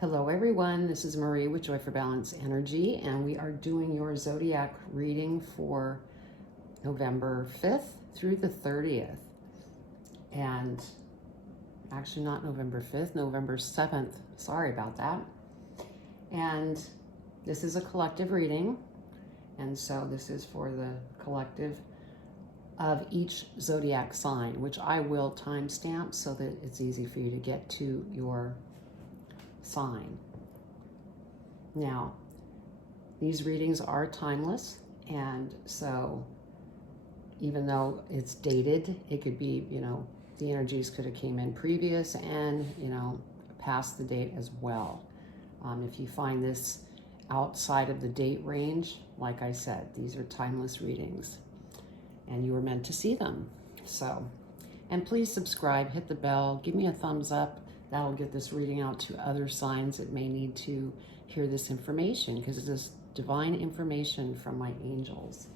Hello everyone, this is Marie with Joy for Balance Energy, and we are doing your zodiac reading for November 5th through the 30th. And actually not November 5th, November 7th. Sorry about that. And this is a collective reading, and so this is for the collective of each zodiac sign, which I will timestamp so that it's easy for you to get to your sign. Now, these readings are timeless, and so even though it's dated, it could be, the energies could have came in previous and, past the date as well. If you find this outside of the date range, like I said, these are timeless readings, and you were meant to see them. So, and please subscribe, hit the bell, give me a thumbs up. That'll get this reading out to other signs that may need to hear this information, because it is divine information from my angels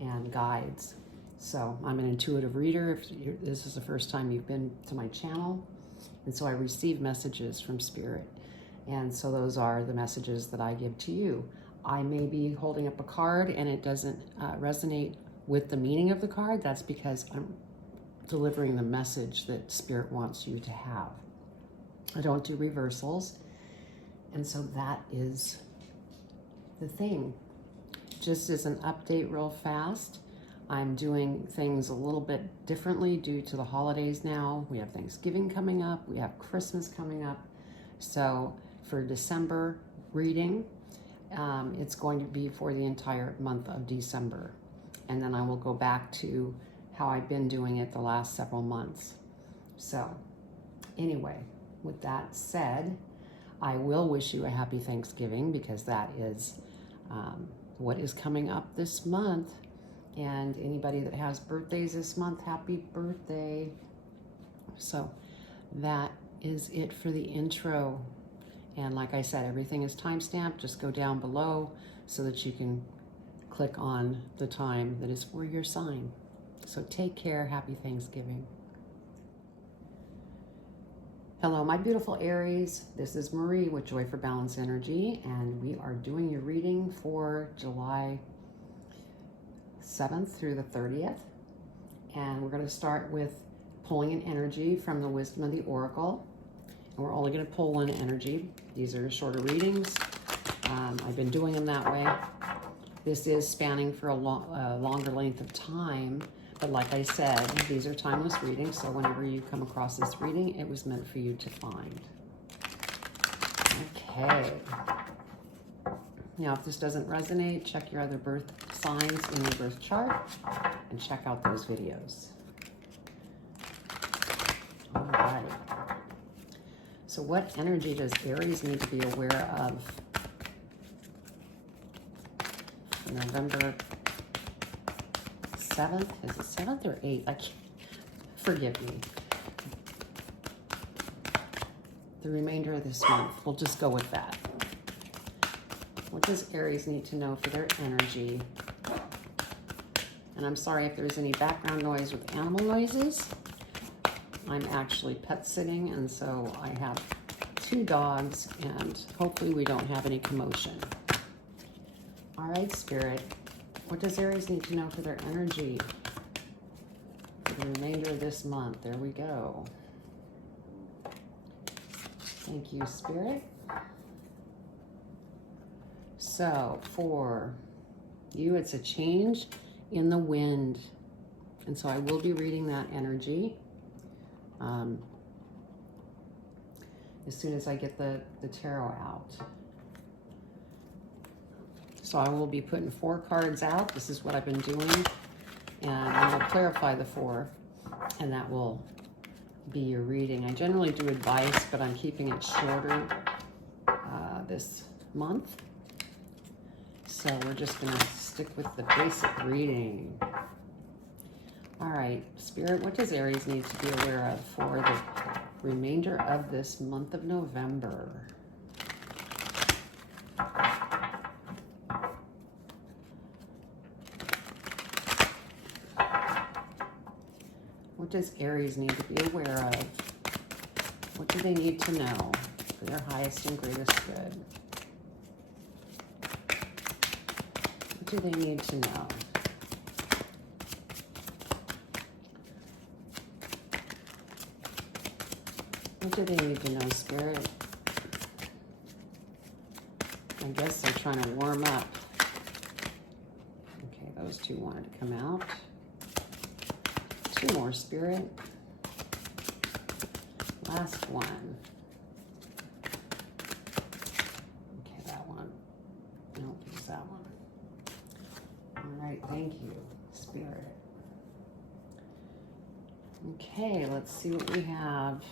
and guides. So I'm an intuitive reader. If this is the first time you've been to my channel, and so I receive messages from Spirit. And so those are the messages that I give to you. I may be holding up a card and it doesn't resonate with the meaning of the card. That's because I'm delivering the message that Spirit wants you to have. I don't do reversals, and so that is the thing. Just as an update real fast, I'm doing things a little bit differently due to the holidays now. We have Thanksgiving coming up, we have Christmas coming up. So for December reading, it's going to be for the entire month of December. And then I will go back to how I've been doing it the last several months. So anyway, with that said, I will wish you a happy Thanksgiving, because that is what is coming up this month. And anybody that has birthdays this month, happy birthday. So that is it for the intro. And like I said, everything is timestamped. Just go down below so that you can click on the time that is for your sign. So take care. Happy Thanksgiving. Hello, my beautiful Aries. This is Marie with Joy for Balance Energy, and we are doing your reading for July 7th through the 30th. And we're going to start with pulling an energy from the Wisdom of the Oracle. And we're only going to pull one energy. These are shorter readings. I've been doing them that way. This is spanning for a longer length of time. But like I said, these are timeless readings, so whenever you come across this reading, it was meant for you to find. Okay. Now, if this doesn't resonate, check your other birth signs in your birth chart and check out those videos. All right. So what energy does Aries need to be aware of for November 7th? Is it 7th or 8th? I can't, forgive me. The remainder of this month, we'll just go with that. What does Aries need to know for their energy? And I'm sorry if there's any background noise with animal noises. I'm actually pet sitting, and so I have 2 dogs, and hopefully we don't have any commotion. All right, Spirit. What does Aries need to know for their energy for the remainder of this month? There we go. Thank you, Spirit. So for you, it's a change in the wind. And so I will be reading that energy as soon as I get the tarot out. So I will be putting 4 cards out. This is what I've been doing. And I will clarify the 4, and that will be your reading. I generally do advice, but I'm keeping it shorter this month. So we're just going to stick with the basic reading. All right, Spirit, what does Aries need to be aware of for the remainder of this month of November? What does Aries need to be aware of? What do they need to know? for their highest and greatest good. What do they need to know? What do they need to know, Spirit? I guess they're trying to warm up. Okay, those two wanted to come out. Two more, Spirit. Last one. Okay, that one. Nope, it's that one. All right, thank you, Spirit. Okay, let's see what we have.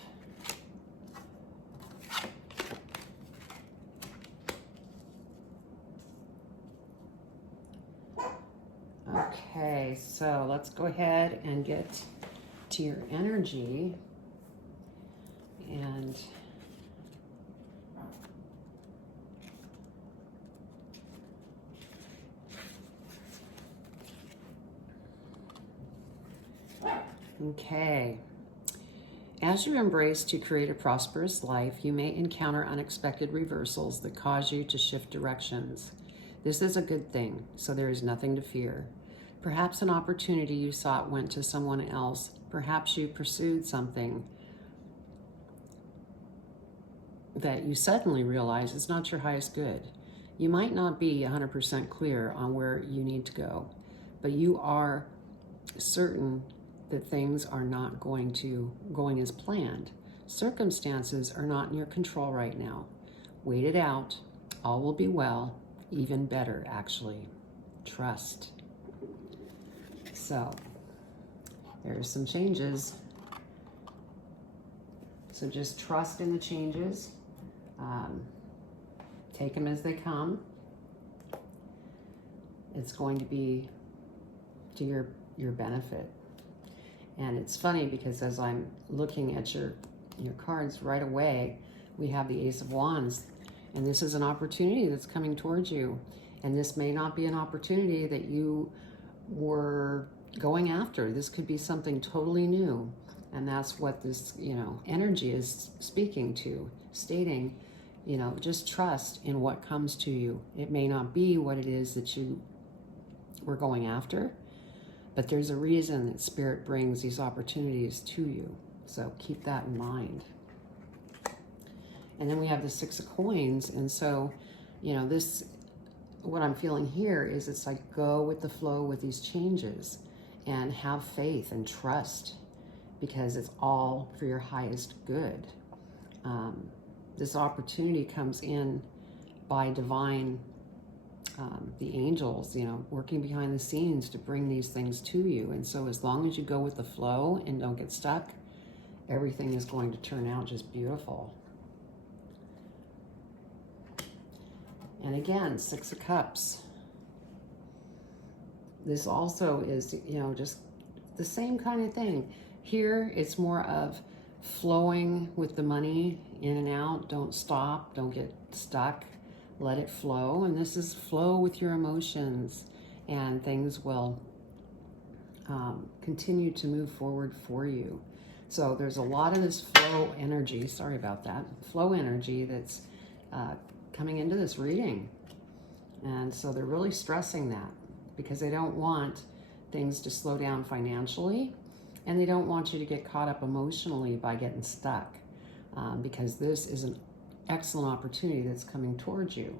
Okay, so let's go ahead and get to your energy. And okay, as you embrace to create a prosperous life, you may encounter unexpected reversals that cause you to shift directions. This is a good thing, so there is nothing to fear. Perhaps an opportunity you sought went to someone else. Perhaps you pursued something that you suddenly realize is not your highest good. You might not be 100% clear on where you need to go, but you are certain that things are not going as planned. Circumstances are not in your control right now. Wait it out. All will be well. Even better, actually. Trust. So, there's some changes. So just trust in the changes. Take them as they come. It's going to be to your benefit. And it's funny because as I'm looking at your cards right away, we have the Ace of Wands. And this is an opportunity that's coming towards you. And this may not be an opportunity that you were going after. This could be something totally new. And that's what this, energy is speaking to, stating, just trust in what comes to you. It may not be what it is that you were going after, but there's a reason that Spirit brings these opportunities to you. So keep that in mind. And then we have the Six of Coins. And so, what I'm feeling here is it's like go with the flow with these changes and have faith and trust because it's all for your highest good. This opportunity comes in by divine, the angels, working behind the scenes to bring these things to you. And so as long as you go with the flow and don't get stuck, everything is going to turn out just beautiful. And again, Six of Cups. This also is, just the same kind of thing. Here, it's more of flowing with the money in and out. Don't stop. Don't get stuck. Let it flow. And this is flow with your emotions. And things will continue to move forward for you. So there's a lot of this flow energy. Sorry about that. Flow energy that's coming into this reading. And so they're really stressing that because they don't want things to slow down financially and they don't want you to get caught up emotionally by getting stuck because this is an excellent opportunity that's coming towards you.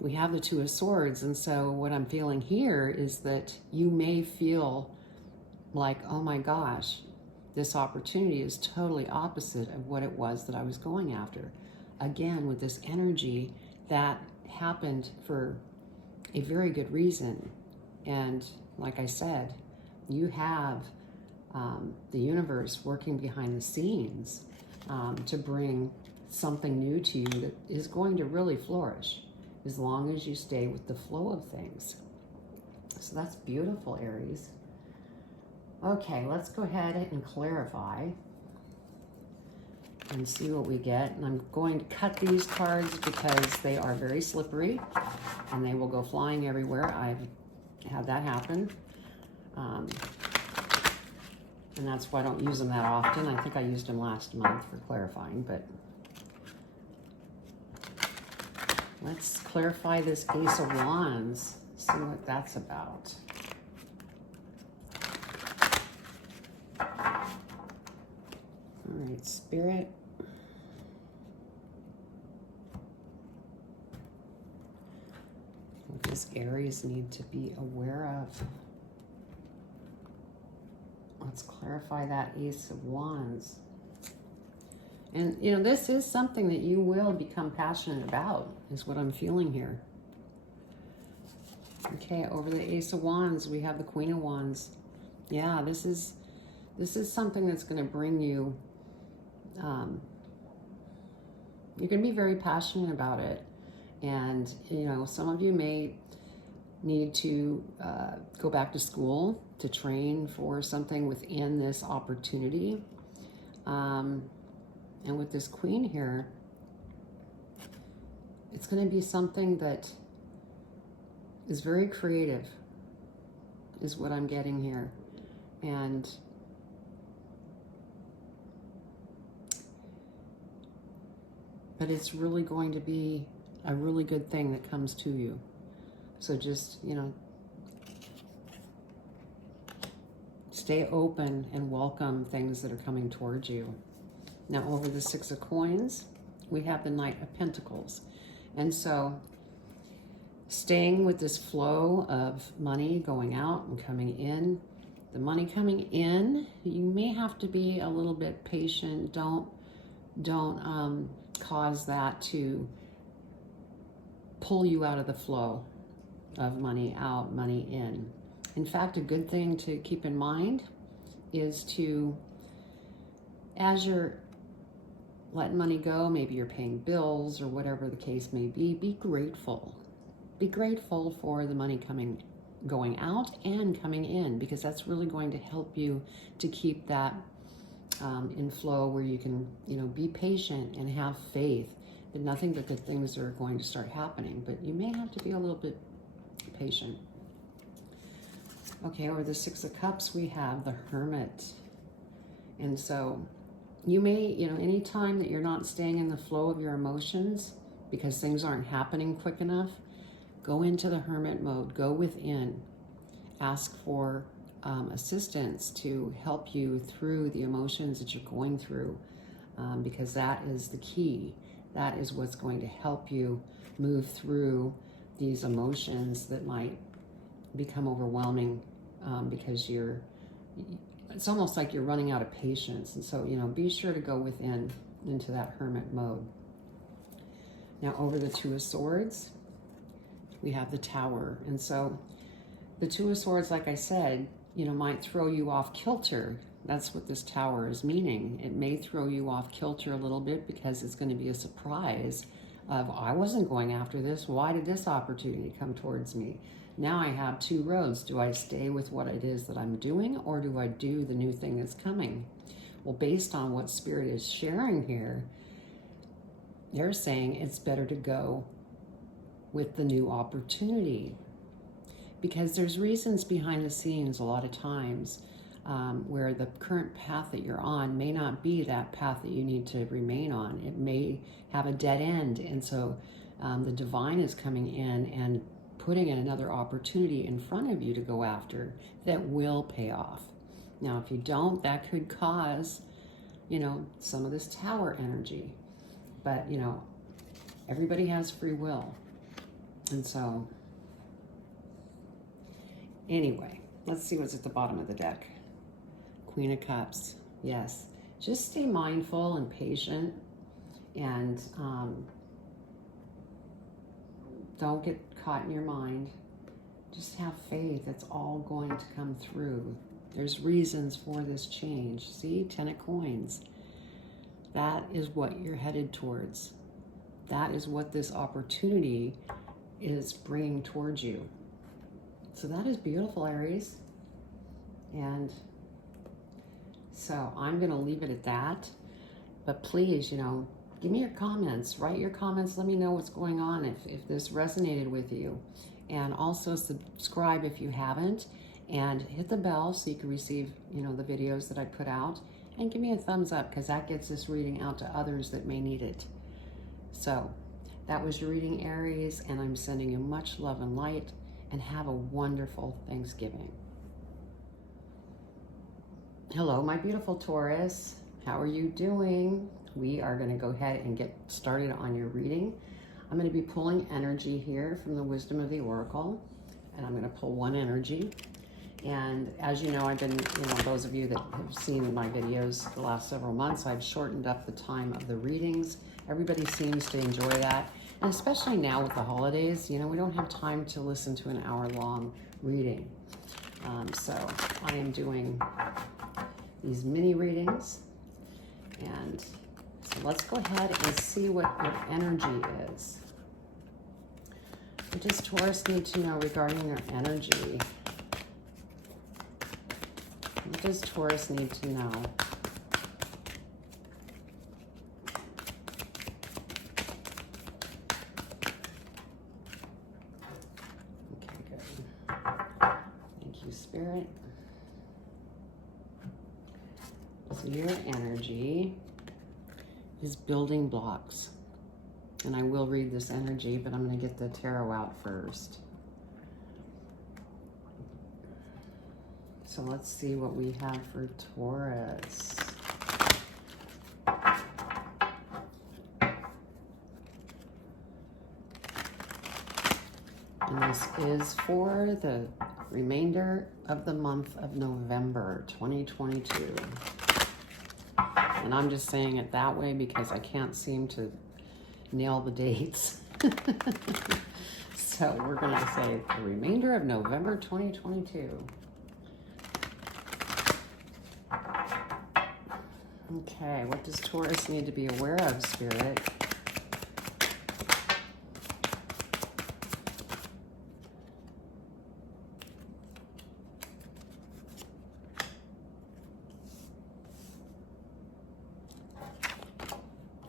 We have the Two of Swords, and so what I'm feeling here is that you may feel like, oh my gosh, this opportunity is totally opposite of what it was that I was going after. Again, with this energy that happened for a very good reason. And like I said, you have the universe working behind the scenes to bring something new to you that is going to really flourish as long as you stay with the flow of things. So that's beautiful, Aries. Okay, let's go ahead and clarify and see what we get. And I'm going to cut these cards because they are very slippery and they will go flying everywhere. I've had that happen. And that's why I don't use them that often. I think I used them last month for clarifying, but let's clarify this Ace of Wands, see what that's about. All right, Spirit. What does Aries need to be aware of? Let's clarify that Ace of Wands. And, you know, this is something that you will become passionate about, is what I'm feeling here. Okay, over the Ace of Wands, we have the Queen of Wands. Yeah, this is something that's going to bring you, you're going to be very passionate about it. And, you know, some of you may need to go back to school to train for something within this opportunity. And with this Queen here, it's going to be something that is very creative, is what I'm getting here. But it's really going to be a really good thing that comes to you. So just, you know, stay open and welcome things that are coming towards you. Now, over the Six of Coins, we have the Knight of Pentacles. And so staying with this flow of money going out and coming in, the money coming in, you may have to be a little bit patient. Don't cause that to pull you out of the flow of money out, money in. In fact, a good thing to keep in mind is to, as you're letting money go, maybe you're paying bills or whatever the case may be grateful. Be grateful for the money going out and coming in, because that's really going to help you to keep that in flow where you can, you know, be patient and have faith that nothing but good things are going to start happening. But you may have to be a little bit patient. Okay, over the Six of Cups, we have the Hermit. And so you may, you know, anytime that you're not staying in the flow of your emotions because things aren't happening quick enough, go into the Hermit mode, go within, ask for assistance to help you through the emotions that you're going through, because that is the key. That is what's going to help you move through these emotions that might become overwhelming, because it's almost like you're running out of patience. And so, you know, be sure to go within into that Hermit mode. Now, over the Two of Swords, we have the Tower. And so the Two of Swords, like I said, you know, might throw you off kilter. That's what this Tower is meaning. It may throw you off kilter a little bit because it's going to be a surprise of, I wasn't going after this. Why did this opportunity come towards me? Now I have two roads. Do I stay with what it is that I'm doing, or do I do the new thing that's coming? Well, based on what Spirit is sharing here, they're saying it's better to go with the new opportunity, because there's reasons behind the scenes a lot of times where the current path that you're on may not be that path that you need to remain on. It may have a dead end. And so the divine is coming in and putting in another opportunity in front of you to go after that will pay off. Now, if you don't, that could cause, you know, some of this Tower energy. But, you know, everybody has free will. And so, anyway, let's see what's at the bottom of the deck. Queen of Cups. Yes. Just stay mindful and patient, and don't get caught in your mind. Just have faith. It's all going to come through. There's reasons for this change. See, 10 of Coins. That is what you're headed towards. That is what this opportunity is bringing towards you. So that is beautiful, Aries. And so I'm going to leave it at that. But please, you know, give me your comments. Write your comments. Let me know what's going on if this resonated with you. And also subscribe if you haven't. And hit the bell so you can receive, you know, the videos that I put out. And give me a thumbs up, because that gets this reading out to others that may need it. So that was your reading, Aries, and I'm sending you much love and light, and have a wonderful Thanksgiving. Hello, my beautiful Taurus. How are you doing? We are going to go ahead and get started on your reading. I'm going to be pulling energy here from the Wisdom of the Oracle, and I'm going to pull one energy. And as you know, I've been, you know, those of you that have seen my videos the last several months, I've shortened up the time of the readings. Everybody seems to enjoy that. And especially now with the holidays, you know, we don't have time to listen to an hour-long reading. So I am doing these mini readings. And so let's go ahead and see what your energy is. What does Taurus need to know regarding their energy? What does Taurus need to know? Okay, good. Thank you, Spirit. So your energy is building blocks. And I will read this energy, but I'm going to get the tarot out first. So let's see what we have for Taurus. And this is for the remainder of the month of November 2022. And I'm just saying it that way because I can't seem to nail the dates. So we're going to say the remainder of November 2022. Okay, what does Taurus need to be aware of, Spirit?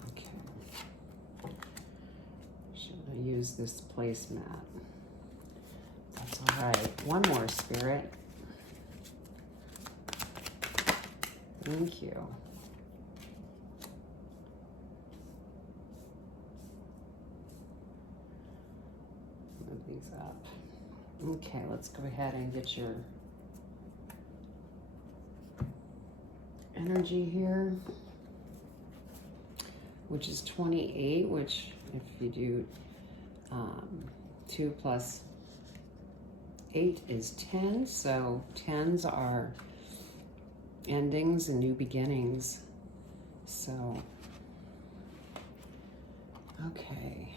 Okay. Should I use this placemat? That's all right. One more, Spirit. Thank you. These up. Okay, let's go ahead and get your energy here, which is 28, which if you do 2 plus 8 is 10, so 10s are endings and new beginnings. So, okay.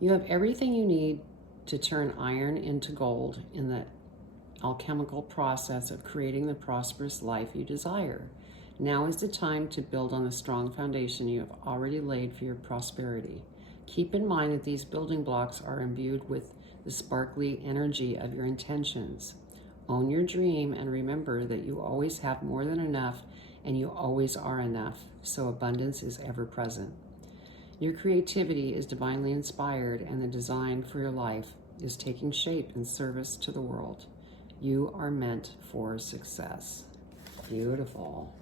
You have everything you need to turn iron into gold in the alchemical process of creating the prosperous life you desire. Now is the time to build on the strong foundation you have already laid for your prosperity. Keep in mind that these building blocks are imbued with the sparkly energy of your intentions. Own your dream and remember that you always have more than enough and you always are enough, so abundance is ever present. Your creativity is divinely inspired and the design for your life is taking shape in service to the world. You are meant for success. Beautiful.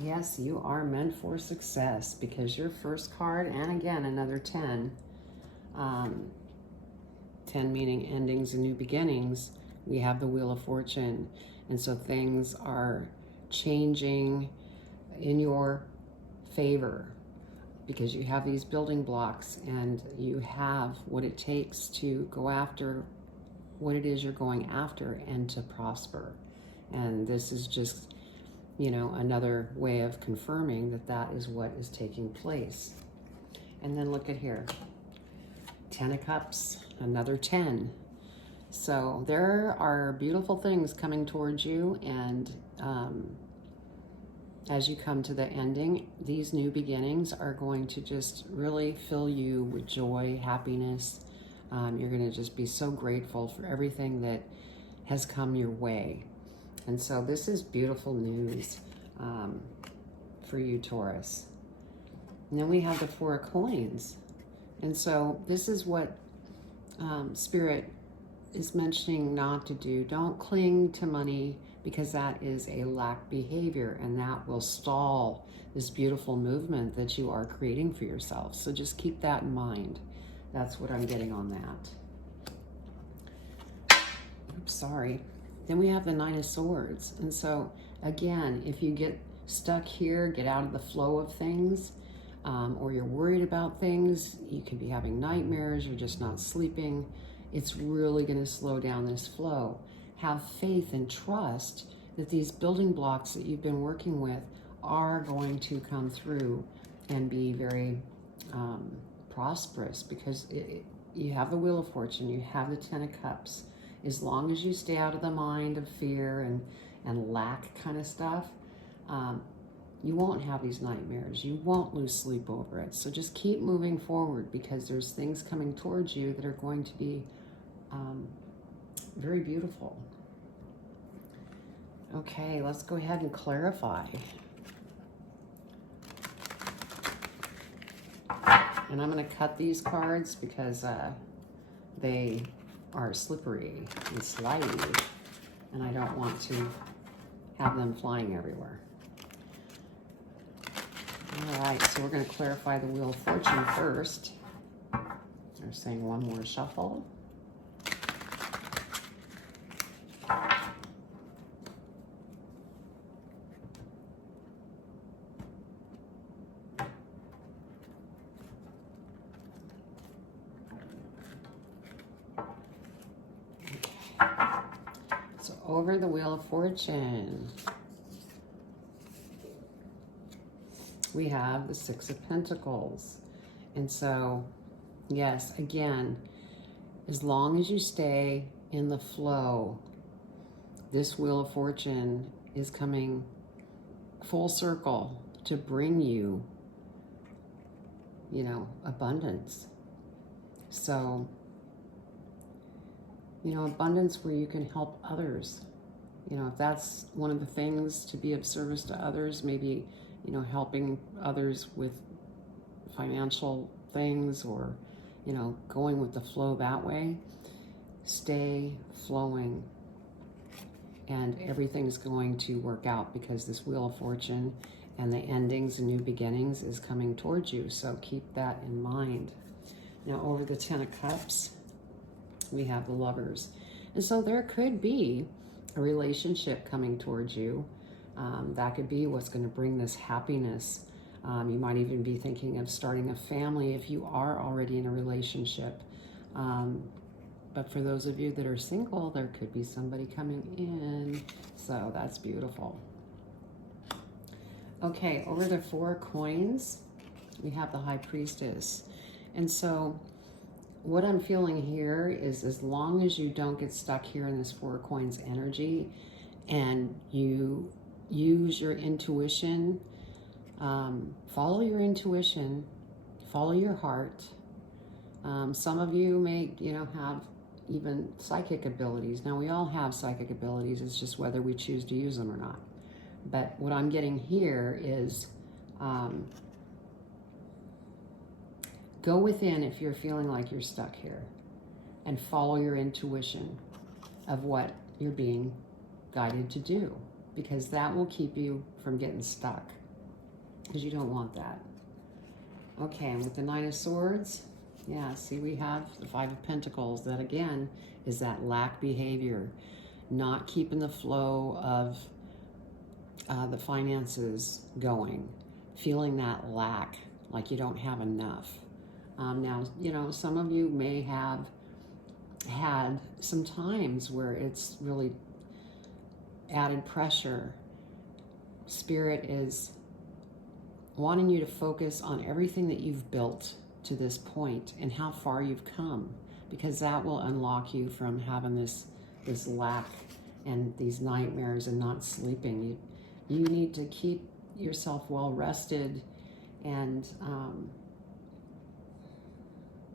Yes, you are meant for success because your first card, and again, another 10, 10 meaning endings and new beginnings, we have the Wheel of Fortune. And so things are changing in your favor because you have these building blocks and you have what it takes to go after what it is you're going after and to prosper. And this is just, you know, another way of confirming that that is what is taking place. And then look at here, 10 of Cups, another 10. So there are beautiful things coming towards you, and as you come to the ending, these new beginnings are going to just really fill you with joy, happiness. You're going to just be so grateful for everything that has come your way. And so this is beautiful news for you, Taurus. And then we have the Four of Coins. And so this is what Spirit is mentioning not to do. Don't cling to money, because that is a lack behavior, and that will stall this beautiful movement that you are creating for yourself. So just keep that in mind. That's what I'm getting on that. Oops, sorry. Then we have the Nine of Swords. And so again, if you get stuck here, get out of the flow of things, or you're worried about things, you could be having nightmares, you're just not sleeping. It's really going to slow down this flow. Have faith and trust that these building blocks that you've been working with are going to come through and be very prosperous, because you have the Wheel of Fortune, you have the Ten of Cups. As long as you stay out of the mind of fear and lack kind of stuff, you won't have these nightmares. You won't lose sleep over it. So just keep moving forward, because there's things coming towards you that are going to be very beautiful. Okay, let's go ahead and clarify. And I'm going to cut these cards because they are slippery and slidey, and I don't want to have them flying everywhere. All right, so we're going to clarify the Wheel of Fortune first. They're saying one more shuffle. So over the Wheel of Fortune, we have the Six of Pentacles. And so, yes, again, as long as you stay in the flow, this Wheel of Fortune is coming full circle to bring you, abundance. So, abundance where you can help others. If that's one of the things, to be of service to others, maybe, helping others with financial things, or, going with the flow that way. Stay flowing, and everything's going to work out, because this Wheel of Fortune and the endings and new beginnings is coming towards you. So keep that in mind. Now over the Ten of Cups, we have the Lovers. And so there could be a relationship coming towards you. That could be what's going to bring this happiness. You might even be thinking of starting a family if you are already in a relationship. But for those of you that are single, there could be somebody coming in. So that's beautiful. Okay, over the Four of Coins, we have the High Priestess. And so what I'm feeling here is, as long as you don't get stuck here in this Four of Coins energy, and you use your intuition, follow your intuition, follow your heart. Some of you may, have even psychic abilities. Now, we all have psychic abilities. It's just whether we choose to use them or not. But what I'm getting here is, go within if you're feeling like you're stuck here, and follow your intuition of what you're being guided to do, because that will keep you from getting stuck, because you don't want that. Okay, and with the Nine of Swords, yeah, see, we have the Five of Pentacles. That again is that lack behavior, not keeping the flow of the finances going, feeling that lack, like you don't have enough. Now, some of you may have had some times where it's really added pressure. Spirit is wanting you to focus on everything that you've built to this point and how far you've come, because that will unlock you from having this lack and these nightmares and not sleeping. You need to keep yourself well rested and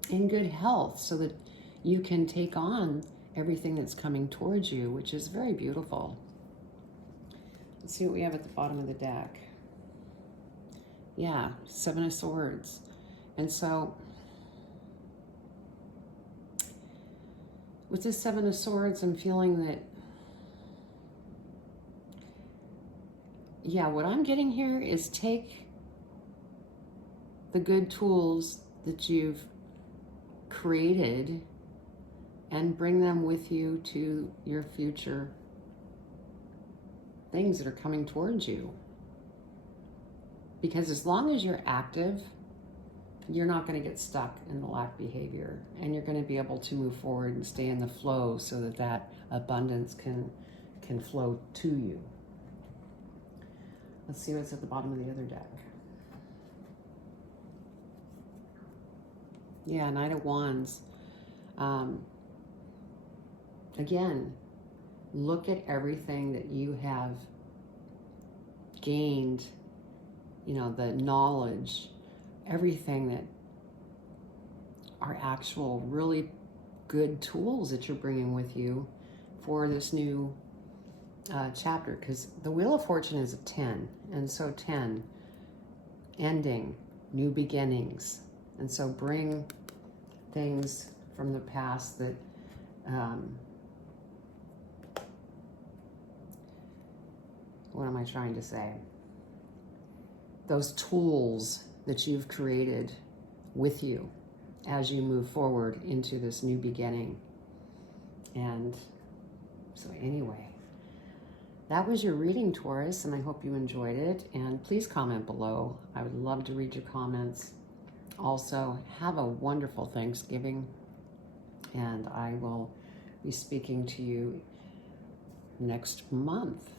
in good health, so that you can take on everything that's coming towards you, which is very beautiful. Let's see what we have at the bottom of the deck. Yeah, Seven of Swords. And so with this Seven of Swords, I'm feeling that, yeah, what I'm getting here is take the good tools that you've created and bring them with you to your future things that are coming towards you. Because as long as you're active, you're not going to get stuck in the lack behavior, and you're going to be able to move forward and stay in the flow so that that abundance can flow to you. Let's see what's at the bottom of the other deck. Yeah, Knight of Wands. Again, look at everything that you have gained, you know, the knowledge, everything that are actual really good tools that you're bringing with you for this new chapter. Because the Wheel of Fortune is a 10, and so 10, ending, new beginnings. And so bring things from the past that what am I trying to say? Those tools that you've created with you as you move forward into this new beginning. And so anyway, that was your reading, Taurus, and I hope you enjoyed it. And please comment below. I would love to read your comments. Also, have a wonderful Thanksgiving, and I will be speaking to you next month.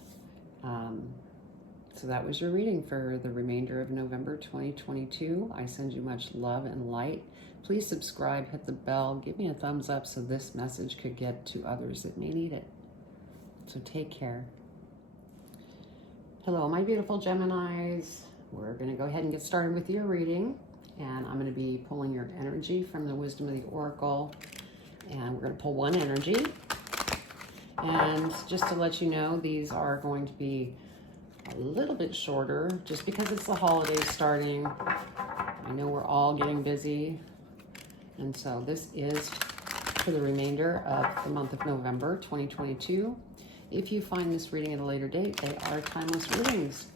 So that was your reading for the remainder of November 2022. I send you much love and light. Please subscribe, hit the bell, give me a thumbs up so this message could get to others that may need it. So take care. Hello, my beautiful Geminis. We're going to go ahead and get started with your reading. And I'm going to be pulling your energy from the Wisdom of the Oracle. And we're going to pull one energy. And just to let you know, these are going to be a little bit shorter just because it's the holidays starting. I know we're all getting busy. And so this is for the remainder of the month of November 2022. If you find this reading at a later date, they are timeless readings.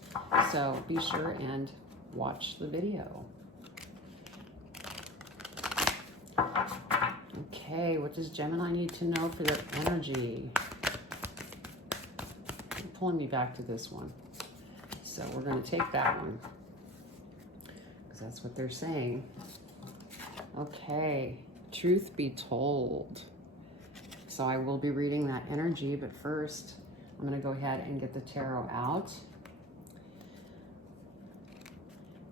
So be sure and watch the video. Okay, what does Gemini need to know for their energy? Pulling me back to this one. So we're going to take that one because that's what they're saying. Okay, truth be told. So I will be reading that energy, but first I'm going to go ahead and get the tarot out.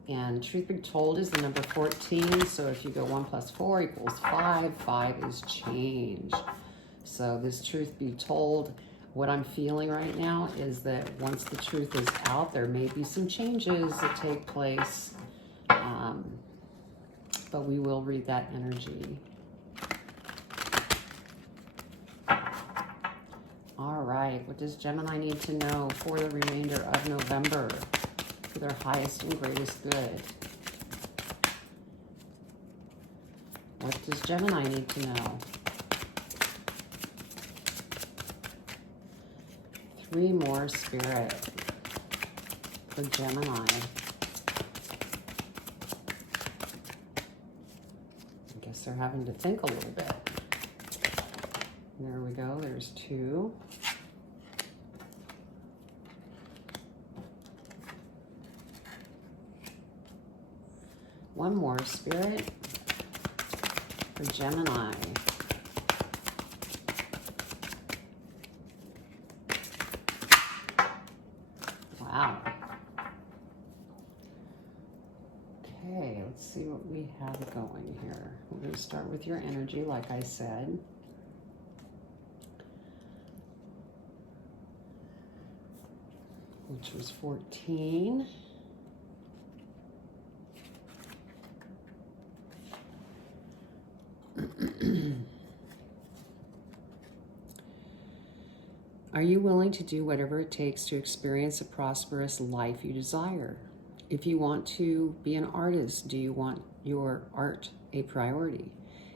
And truth be told is the number 14. So if you go 1 + 4 = 5, 5 is change. So this truth be told, what I'm feeling right now is that once the truth is out, there may be some changes that take place, but we will read that energy. All right, what does Gemini need to know for the remainder of November for their highest and greatest good? What does Gemini need to know? 3 more, Spirit, for Gemini. I guess they're having to think a little bit. There we go, there's 2. One more, Spirit, for Gemini. Wow. Okay, let's see what we have going here. We're going to start with your energy, like I said. Which was 14. Are you willing to do whatever it takes to experience a prosperous life you desire? If you want to be an artist, do you want your art a priority?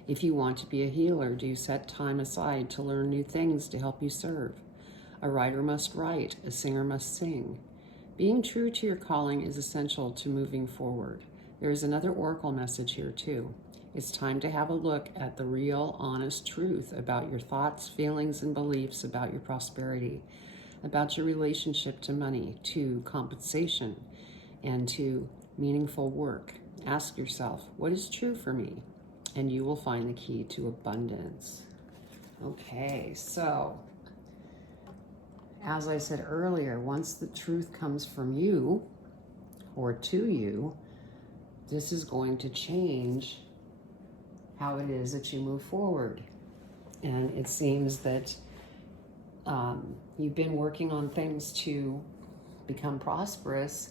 If you want to be a healer, do you set time aside to learn new things to help you serve? A writer must write, a singer must sing. Being true to your calling is essential to moving forward. There is another oracle message here too. It's time to have a look at the real, honest truth about your thoughts, feelings, and beliefs about your prosperity, about your relationship to money, to compensation, and to meaningful work. Ask yourself, what is true for me? And you will find the key to abundance. Okay, so as I said earlier, once the truth comes from you or to you, this is going to change how it is that you move forward. And it seems that you've been working on things to become prosperous,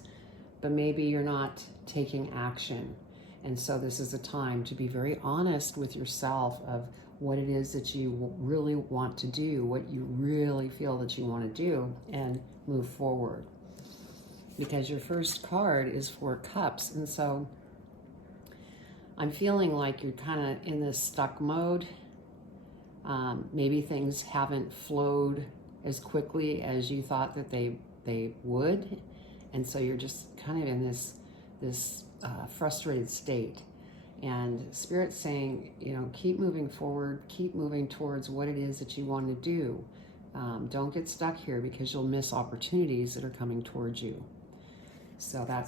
but maybe you're not taking action. And so this is a time to be very honest with yourself of what it is that you really want to do, what you really feel that you want to do, and move forward. Because your first card is 4 cups. And so I'm feeling like you're kind of in this stuck mode. Maybe things haven't flowed as quickly as you thought that they would. And so you're just kind of in this frustrated state. And Spirit's saying, keep moving forward, keep moving towards what it is that you want to do. Don't get stuck here because you'll miss opportunities that are coming towards you. So that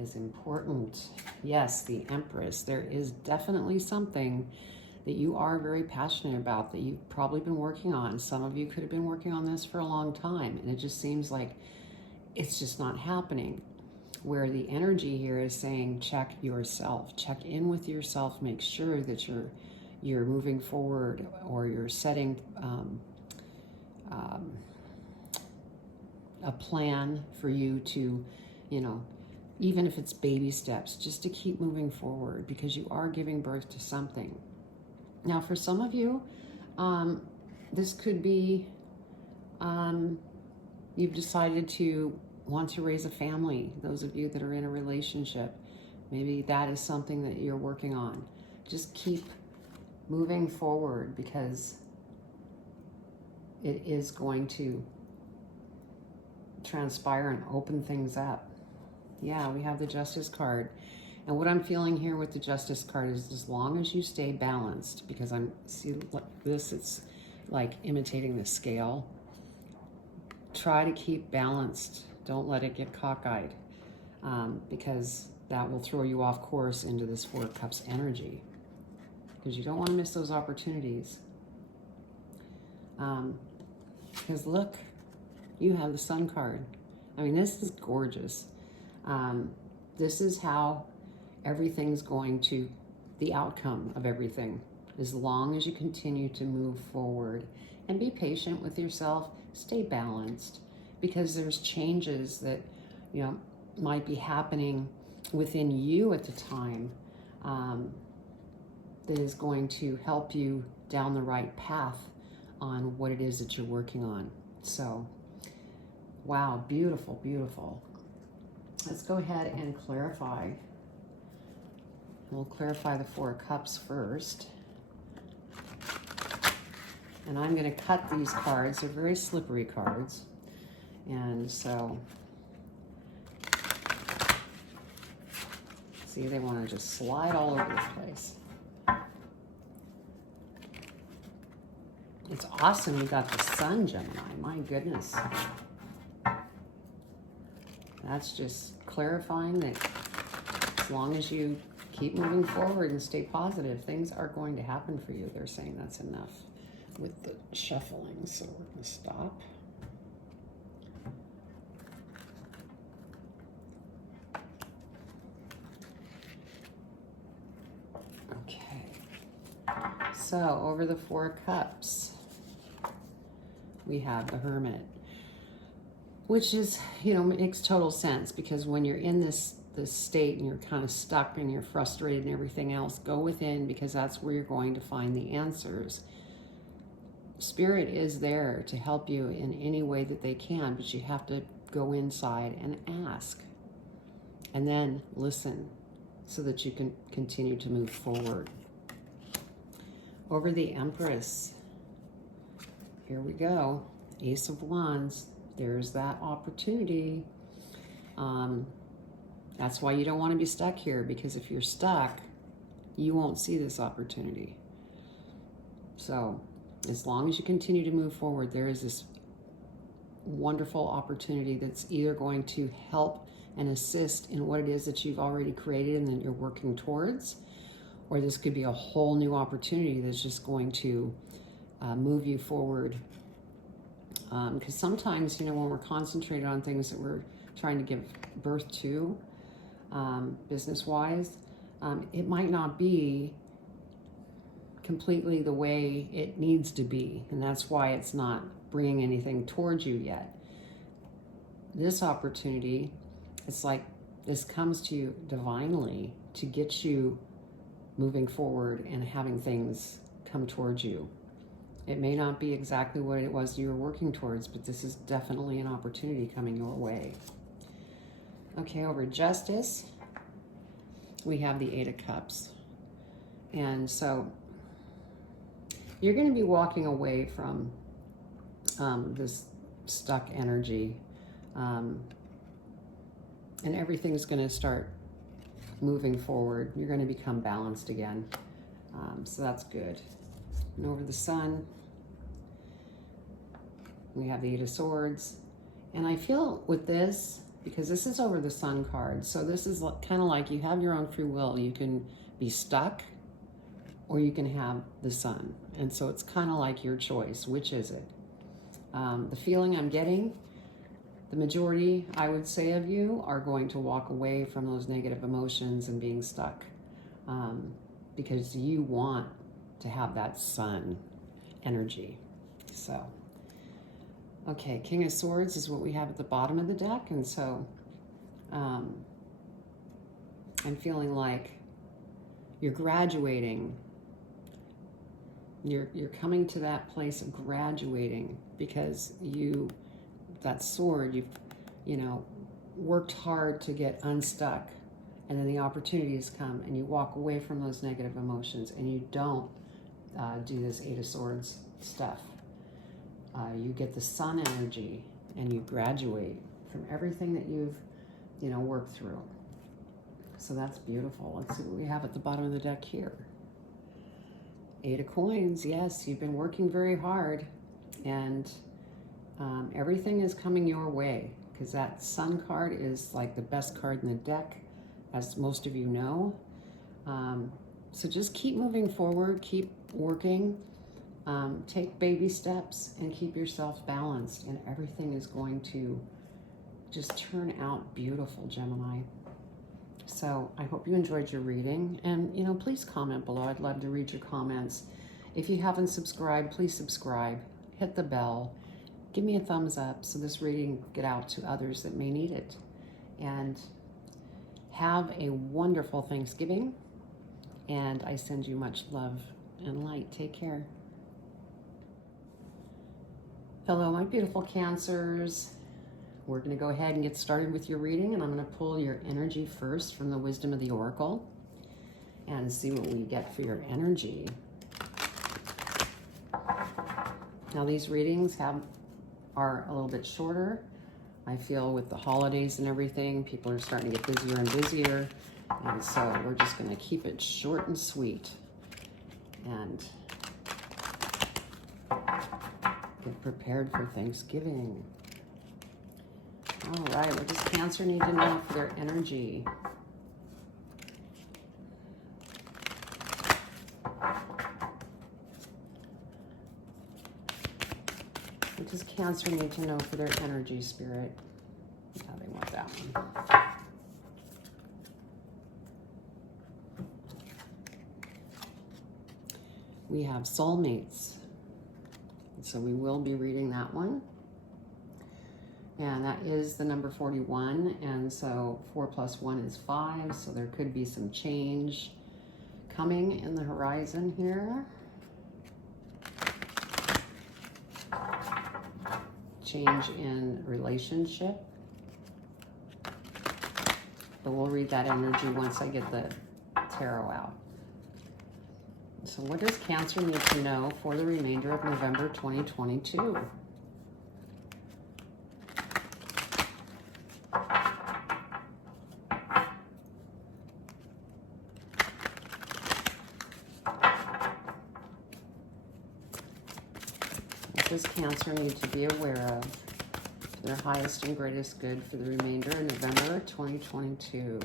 is important. Yes, the Empress. There is definitely something that you are very passionate about that you've probably been working on. Some of you could have been working on this for a long time, and it just seems like it's just not happening. Where the energy here is saying, check yourself, check in with yourself, make sure that you're moving forward, or you're setting a plan for you to, even if it's baby steps, just to keep moving forward, because you are giving birth to something. Now, for some of you, this could be you've decided to want to raise a family. Those of you that are in a relationship, maybe that is something that you're working on. Just keep moving forward, because it is going to transpire and open things up. Yeah, we have the Justice card. And what I'm feeling here with the Justice card is, as long as you stay balanced, because it's like imitating the scale. Try to keep balanced. Don't let it get cockeyed, because that will throw you off course into this 4 cups energy, because you don't want to miss those opportunities. Because look, you have the Sun card. I mean, this is gorgeous. This is how everything's going to, the outcome of everything, as long as you continue to move forward and be patient with yourself, stay balanced, because there's changes that, might be happening within you at the time, that is going to help you down the right path on what it is that you're working on. So, wow, beautiful, beautiful. Let's go ahead and clarify. We'll clarify the 4 cups first. And I'm going to cut these cards. They're very slippery cards. And so, see, they want to just slide all over the place. It's awesome you got the Sun, Gemini. My goodness. That's just clarifying that as long as you keep moving forward and stay positive, things are going to happen for you. They're saying that's enough with the shuffling, so we're going to stop. Okay. So over the 4 cups, we have the Hermit, which is, makes total sense, because when you're in this state and you're kind of stuck and you're frustrated and everything else, go within, because that's where you're going to find the answers. Spirit is there to help you in any way that they can, but you have to go inside and ask. And then listen so that you can continue to move forward. Over the Empress. Here we go. Ace of Wands. There's that opportunity. That's why you don't want to be stuck here, because if you're stuck, you won't see this opportunity. So as long as you continue to move forward, there is this wonderful opportunity that's either going to help and assist in what it is that you've already created and that you're working towards, or this could be a whole new opportunity that's just going to move you forward. Because sometimes, you know, when we're concentrated on things that we're trying to give birth to, business-wise, it might not be completely the way it needs to be, and that's why it's not bringing anything towards you yet. This opportunity, it's like this comes to you divinely to get you moving forward and having things come towards you. It may not be exactly what it was you were working towards, but this is definitely an opportunity coming your way. Okay, over Justice, we have the Eight of Cups. And so you're going to be walking away from this stuck energy. And everything's going to start moving forward. You're going to become balanced again. So that's good. And over the Sun, we have the Eight of Swords. And I feel with this, because this is over the Sun card, so this is kind of like you have your own free will. You can be stuck or you can have the Sun. And so it's kind of like your choice. Which is it? The feeling I'm getting, the majority, I would say, of you are going to walk away from those negative emotions and being stuck because you want to have that Sun energy. So, okay, King of Swords is what we have at the bottom of the deck. And so I'm feeling like you're graduating. You're coming to that place of graduating because that sword, you know, worked hard to get unstuck, and then the opportunities come and you walk away from those negative emotions and you don't do this Eight of Swords stuff. You get the Sun energy and you graduate from everything that you've, you know, worked through. So that's beautiful. Let's see what we have at the bottom of the deck here. Eight of Coins. Yes, you've been working very hard, and everything is coming your way, because that Sun card is like the best card in the deck, as most of you know. So just keep moving forward, keep working, take baby steps, and keep yourself balanced, and everything is going to just turn out beautiful, Gemini. So I hope you enjoyed your reading, and you know, please comment below. I'd love to read your comments. If you haven't subscribed, please subscribe, hit the bell, give me a thumbs up so this reading get out to others that may need it. And have a wonderful Thanksgiving, and I send you much love and light. Take care. Hello, my beautiful Cancers. We're going to go ahead and get started with your reading, and I'm going to pull your energy first from the Wisdom of the Oracle and see what we get for your energy. Now, these readings are a little bit shorter. I feel with the holidays and everything, people are starting to get busier and busier, and so we're just going to keep it short and sweet and get prepared for Thanksgiving. All right, what does Cancer need to know for their energy? What does Cancer need to know for their energy, Spirit? Yeah, they want that one. We have soulmates. So we will be reading that one. And that is the number 41, and so 4 plus 1 is 5, so there could be some change coming in the horizon here. change in relationship. But we'll read that energy once I get the tarot out. So what does Cancer need to know for the remainder of November 2022? What does Cancer need to be aware of for their highest and greatest good for the remainder of November 2022?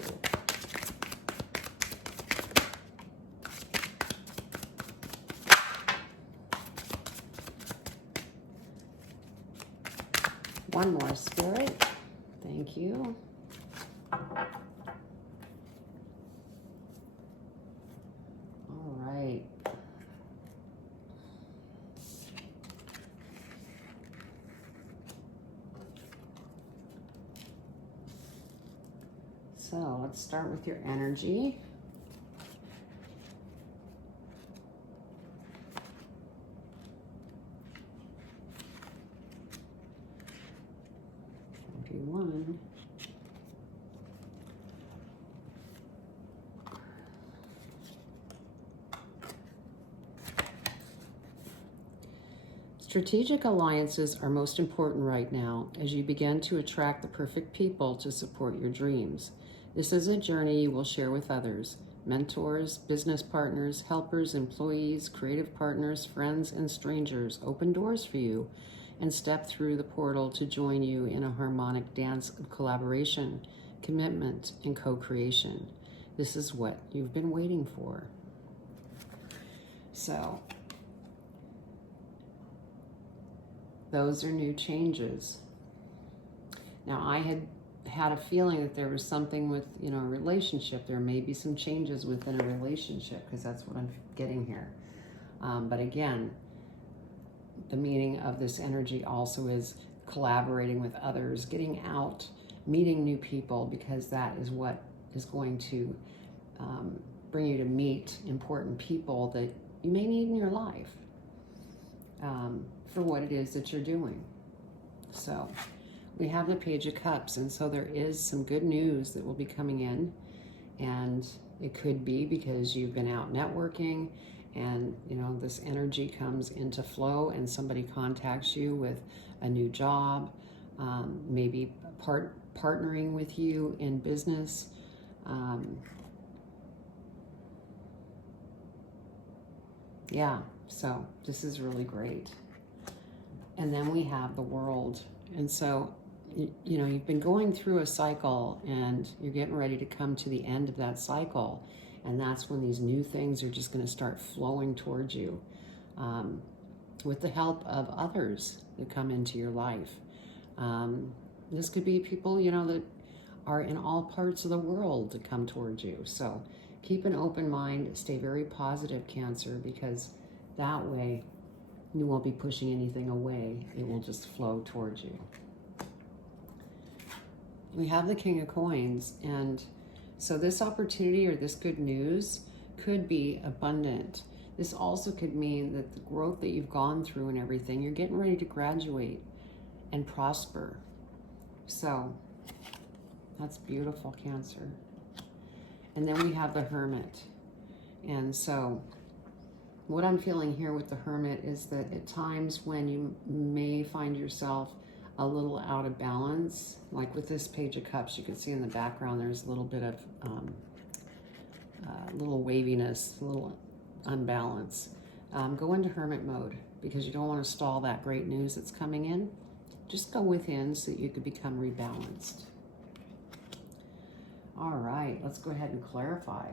One more, Spirit. Thank you. All right. So let's start with your energy. One. Strategic alliances are most important right now as you begin to attract the perfect people to support your dreams. This is a journey you will share with others, mentors, business partners, helpers, employees, creative partners, friends, and strangers open doors for you and step through the portal to join you in a harmonic dance of collaboration, commitment, and co-creation. This is what you've been waiting for. So, those are new changes. Now, I had a feeling that there was something with, a relationship. There may be some changes within a relationship because that's what I'm getting here. But again, the meaning of this energy also is collaborating with others, getting out, meeting new people, because that is what is going to bring you to meet important people that you may need in your life for what it is that you're doing. So we have the Page of Cups, and so there is some good news that will be coming in, and it could be because you've been out networking and this energy comes into flow and somebody contacts you with a new job, maybe partnering with you in business. Yeah, so this is really great. And then we have the World. And so, you've been going through a cycle and you're getting ready to come to the end of that cycle. And that's when these new things are just going to start flowing towards you with the help of others that come into your life. This could be people, that are in all parts of the world that come towards you. So keep an open mind, stay very positive, Cancer, because that way you won't be pushing anything away. It will just flow towards you. We have the King of Coins, and so this opportunity or this good news could be abundant. This also could mean that the growth that you've gone through and everything, you're getting ready to graduate and prosper. So that's beautiful, Cancer. And then we have the Hermit. And so what I'm feeling here with the Hermit is that at times when you may find yourself a little out of balance, like with this Page of Cups, you can see in the background there's a little bit of little waviness, a little unbalance. Go into Hermit mode because you don't want to stall that great news that's coming in. Just go within so that you could become rebalanced. All right, let's go ahead and clarify.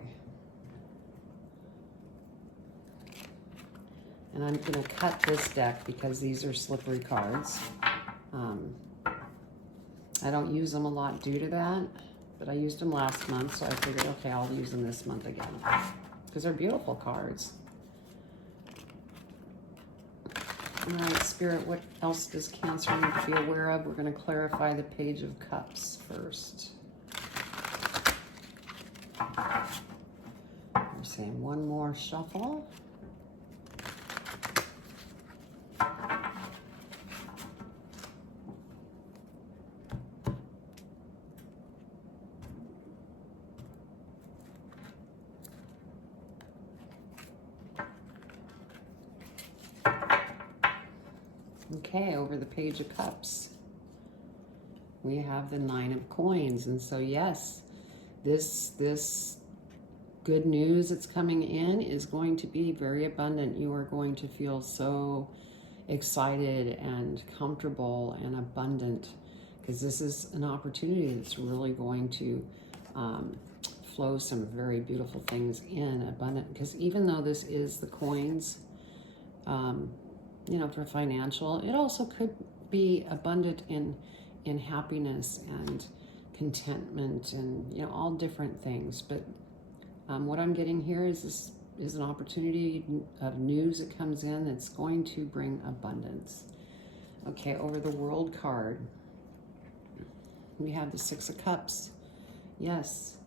And I'm going to cut this deck because these are slippery cards. I don't use them a lot due to that, but I used them last month, so I figured, okay, I'll use them this month again because they're beautiful cards. All right, Spirit, what else does Cancer need to be aware of? We're going to clarify the Page of Cups first. We're saying one more shuffle. Okay, over the Page of Cups, we have the Nine of Coins. And so yes, this good news that's coming in is going to be very abundant. You are going to feel so excited and comfortable and abundant, because this is an opportunity that's really going to flow some very beautiful things in abundant. Because even though this is the coins, you know, for financial, it also could be abundant in happiness and contentment and, you know, all different things. But what I'm getting here is this is an opportunity of news that comes in that's going to bring abundance. Okay, over the World card, we have the Six of Cups. Yes,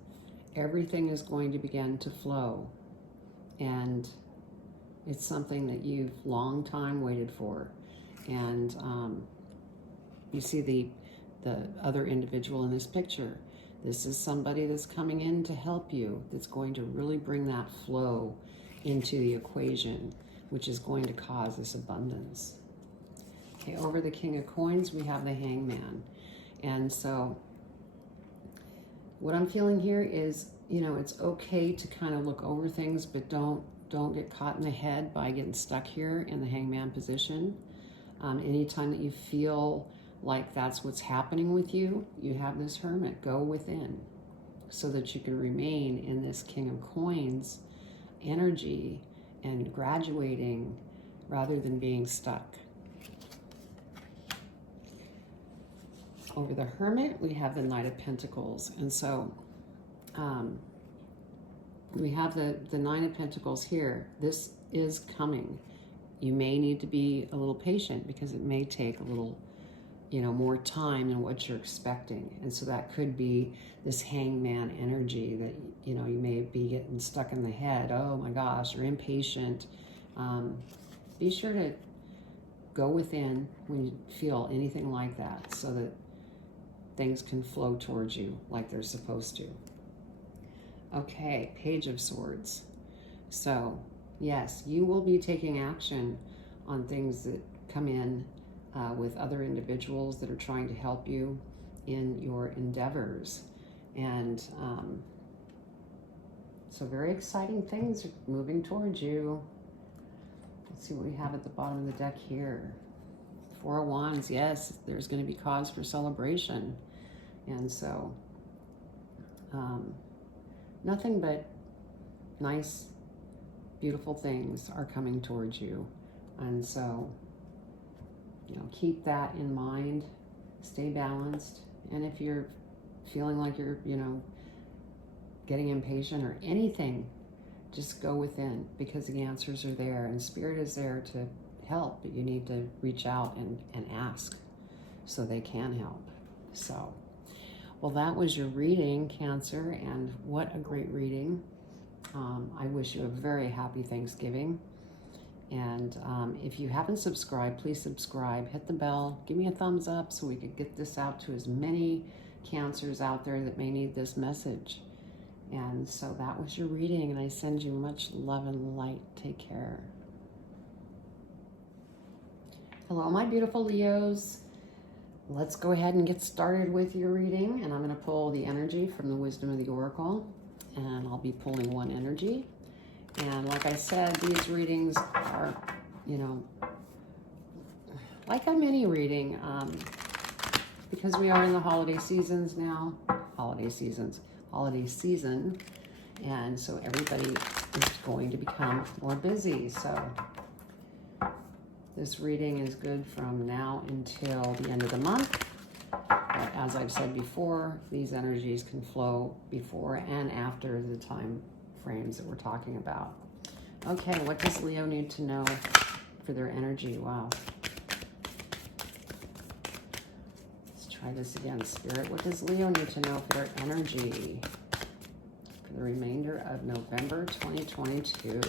everything is going to begin to flow, and it's something that you've long time waited for. And you see the other individual in this picture. This is somebody that's coming in to help you, that's going to really bring that flow into the equation, which is going to cause this abundance. Okay, over the King of Coins, we have the Hangman. And so what I'm feeling here is, you know, it's okay to kind of look over things, but don't get caught in the head by getting stuck here in the Hangman position. Anytime that you feel like that's what's happening with you, you have this Hermit. Go within so that you can remain in this King of Coins energy and graduating rather than being stuck. Over the Hermit, we have the Knight of Pentacles. And so we have the Nine of Pentacles here. This is coming. You may need to be a little patient because it may take a little, you know, more time than what you're expecting. And so that could be this Hangman energy that, you know, you may be getting stuck in the head. Oh my gosh, you're impatient. Be sure to go within when you feel anything like that so that things can flow towards you like they're supposed to. Okay, Page of Swords. So yes, you will be taking action on things that come in with other individuals that are trying to help you in your endeavors. And so very exciting things are moving towards you. Let's see what we have at the bottom of the deck here. Four of Wands. Yes, there's going to be cause for celebration. And so nothing but nice, beautiful things are coming towards you. And so, you know, keep that in mind, stay balanced. And if you're feeling like you're, you know, getting impatient or anything, just go within, because the answers are there and Spirit is there to help, but you need to reach out and ask so they can help. So, well, that was your reading, Cancer, and what a great reading. I wish you a very happy Thanksgiving. And if you haven't subscribed, please subscribe, hit the bell, give me a thumbs up so we could get this out to as many Cancers out there that may need this message. And so that was your reading, and I send you much love and light. Take care. Hello, my beautiful Leos. Let's go ahead and get started with your reading, and I'm going to pull the energy from the Wisdom of the Oracle, and I'll be pulling one energy. And like I said, these readings are, you know, like a mini reading, because we are in the holiday seasons now, holiday season, and so everybody is going to become more busy. So this reading is good from now until the end of the month. But as I've said before, these energies can flow before and after the time frames that we're talking about. Okay, what does Leo need to know for their energy? Wow. Let's try this again. Spirit, what does Leo need to know for their energy for the remainder of November 2022?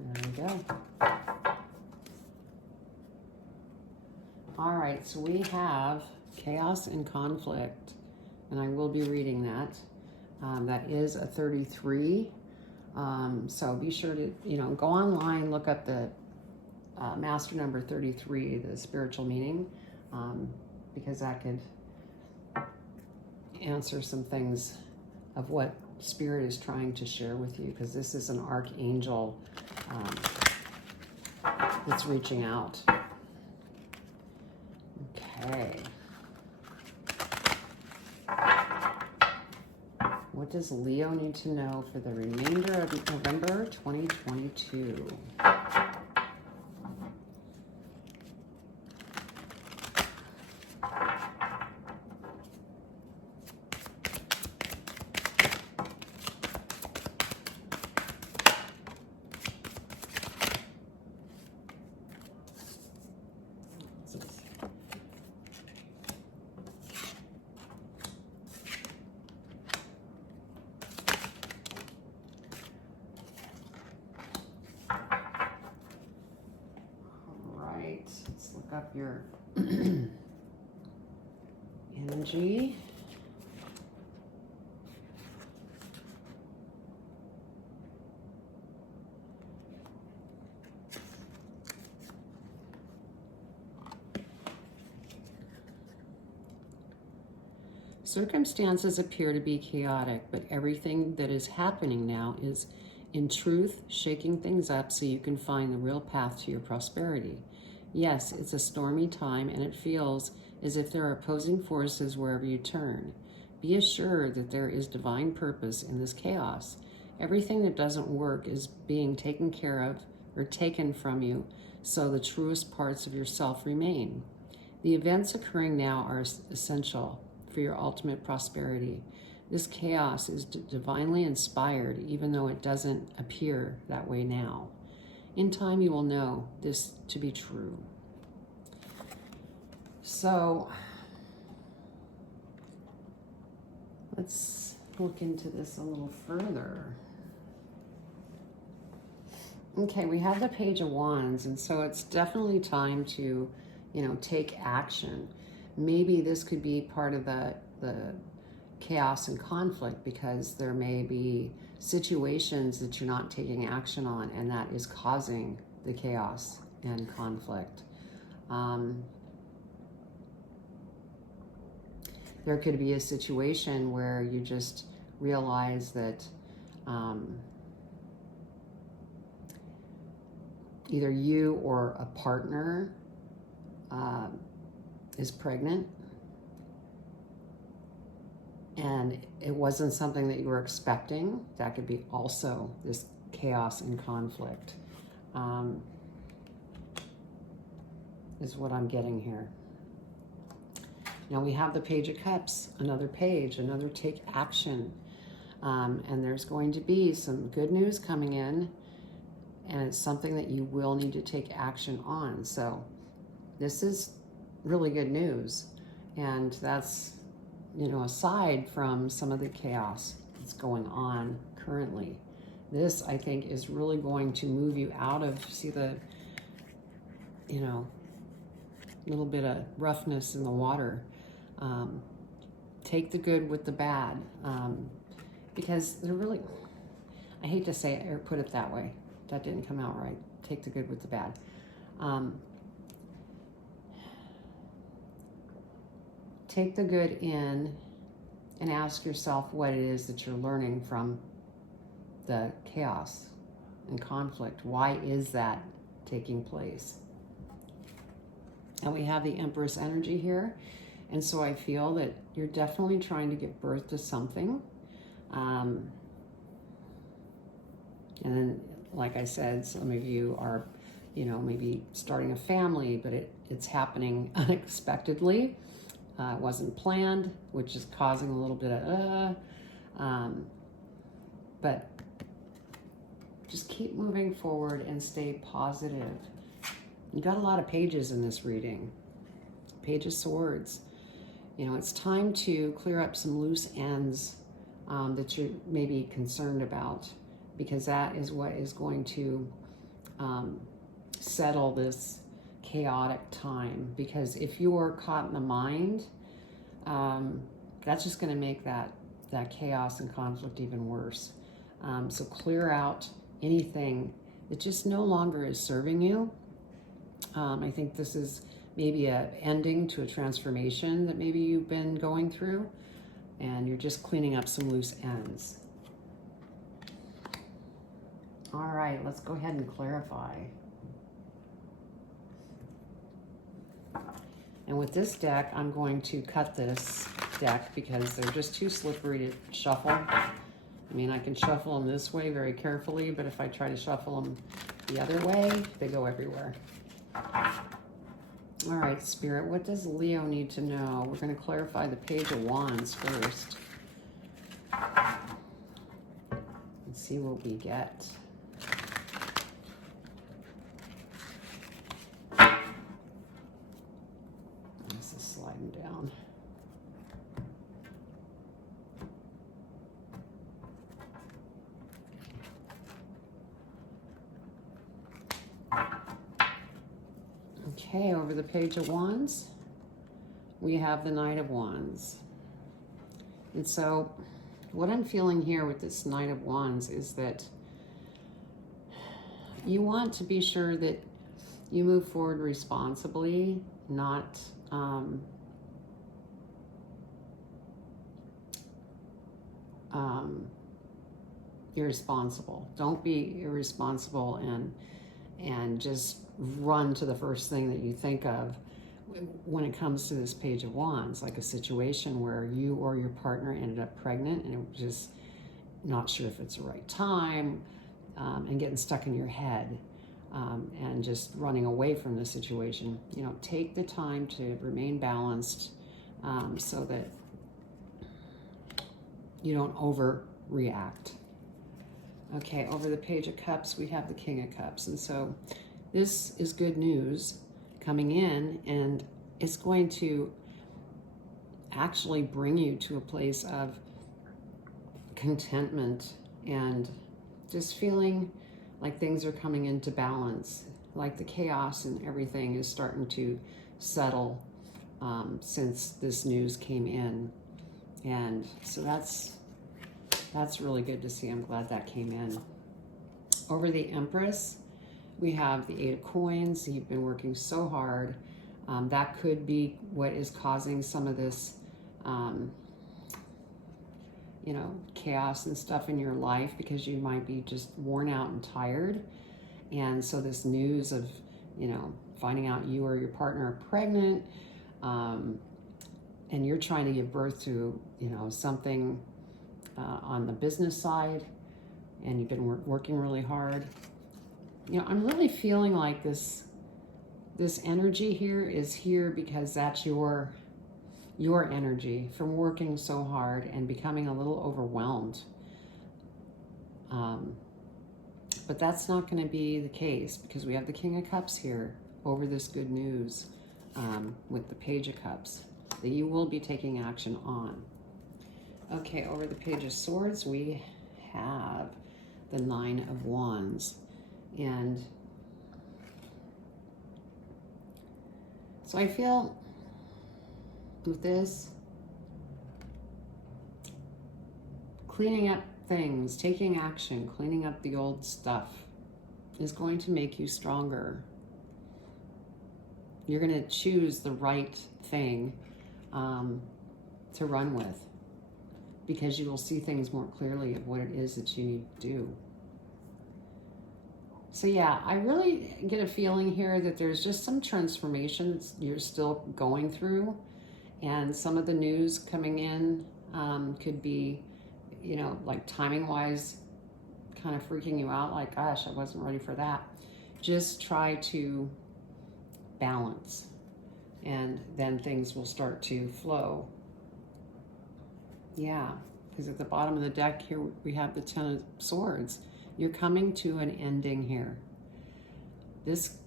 There we go. All right, so we have chaos and conflict, and I will be reading that. That is a 33 So be sure to, go online, look up the master number 33, the spiritual meaning, because that could answer some things of what Spirit is trying to share with you, because this is an archangel that's reaching out. Okay. What does Leo need to know for the remainder of November 2022? Let's look up your energy. Circumstances appear to be chaotic, but everything that is happening now is, in truth, shaking things up so you can find the real path to your prosperity. Yes, it's a stormy time, and it feels as if there are opposing forces wherever you turn. Be assured that there is divine purpose in this chaos. Everything that doesn't work is being taken care of or taken from you, so the truest parts of yourself remain. The events occurring now are essential for your ultimate prosperity. This chaos is divinely inspired, even though it doesn't appear that way now. In time, you will know this to be true. So, let's look into this a little further. Okay, we have the Page of Wands, and so it's definitely time to, take action. Maybe this could be part of the chaos and conflict, because there may be situations that you're not taking action on, and that is causing the chaos and conflict. There could be a situation where you just realize that either you or a partner is pregnant, and it wasn't something that you were expecting. That could be also this chaos and conflict, is what I'm getting here. Now we have the Page of Cups, another page, another take action. And there's going to be some good news coming in, and it's something that you will need to take action on. So this is really good news. And that's, aside from some of the chaos that's going on currently. This, I think, is really going to move you out of, see the, little bit of roughness in the water. Take the good with the bad. Because they're really, I hate to say it or put it that way. That didn't come out right. Take the good with the bad. Take the good in and ask yourself what it is that you're learning from the chaos and conflict. Why is that taking place? And we have the Empress energy here. And so I feel that you're definitely trying to give birth to something. And then, like I said, some of you are, maybe starting a family, but it's happening unexpectedly. It wasn't planned, which is causing a little bit of, but just keep moving forward and stay positive. You got a lot of pages in this reading. Page of Swords. It's time to clear up some loose ends that you're maybe concerned about, because that is what is going to settle this chaotic time. Because if you're caught in the mind, that's just going to make that chaos and conflict even worse. So clear out anything that just no longer is serving you. I think this is maybe an ending to a transformation that maybe you've been going through, and you're just cleaning up some loose ends. All right, let's go ahead and clarify. And with this deck, I'm going to cut this deck because they're just too slippery to shuffle. I mean, I can shuffle them this way very carefully, but if I try to shuffle them the other way, they go everywhere. All right, Spirit, what does Leo need to know? We're going to clarify the Page of Wands first. Let's see what we get. This is sliding down. Okay, over the Page of Wands, we have the Knight of Wands. And so what I'm feeling here with this Knight of Wands is that you want to be sure that you move forward responsibly, not irresponsible. Don't be irresponsible and just run to the first thing that you think of when it comes to this Page of Wands, like a situation where you or your partner ended up pregnant and it was just not sure if it's the right time, and getting stuck in your head, and just running away from the situation. You know, take the time to remain balanced, so that you don't overreact. Okay, over the Page of Cups, we have the King of Cups. And so this is good news coming in, and it's going to actually bring you to a place of contentment and just feeling like things are coming into balance, like the chaos and everything is starting to settle since this news came in. And so that's really good to see. I'm glad that came in. Over the Empress, we have the Eight of Coins. You've been working so hard. That could be what is causing some of this, you know, chaos and stuff in your life, because you might be just worn out and tired. And so this news of, you know, finding out you or your partner are pregnant, and you're trying to give birth to, you know, something on the business side, and you've been working really hard. You know, I'm really feeling like this energy here is here because that's your energy from working so hard and becoming a little overwhelmed. But that's not going to be the case, because we have the King of Cups here over this good news, with the Page of Cups that you will be taking action on. Okay, over the Page of Swords, we have the Nine of Wands. And so I feel with this, cleaning up things, taking action, cleaning up the old stuff is going to make you stronger. You're going to choose the right thing to run with, because you will see things more clearly of what it is that you do. So yeah, I really get a feeling here that there's just some transformations you're still going through, and some of the news coming in could be, you know, like timing wise, kind of freaking you out, like, gosh, I wasn't ready for that. Just try to balance, and then things will start to flow. Yeah, because at the bottom of the deck here, we have the Ten of Swords. You're coming to an ending here. This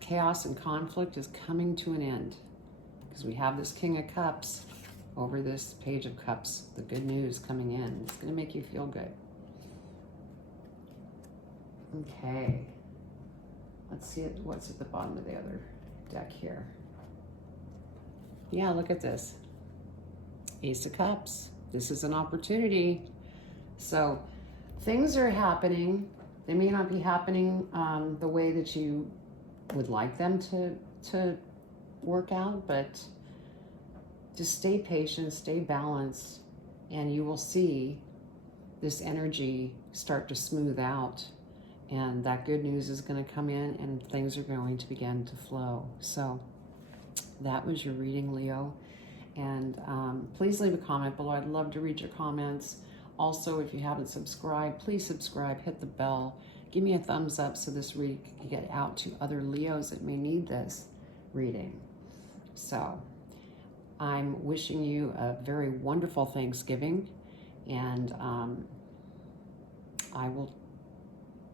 chaos and conflict is coming to an end, because we have this King of Cups over this Page of Cups, the good news coming in. It's going to make you feel good. Okay. Let's see what's at the bottom of the other deck here. Yeah, look at this. Ace of Cups. This is an opportunity. So Things are happening. They may not be happening the way that you would like them to work out, but just stay patient, stay balanced, and you will see this energy start to smooth out, and that good news is going to come in and things are going to begin to flow. So that was your reading, Leo. And please leave a comment below. I'd love to read your comments. Also, if you haven't subscribed, please subscribe, hit the bell, give me a thumbs up so this reading can get out to other Leos that may need this reading. So I'm wishing you a very wonderful Thanksgiving, and I will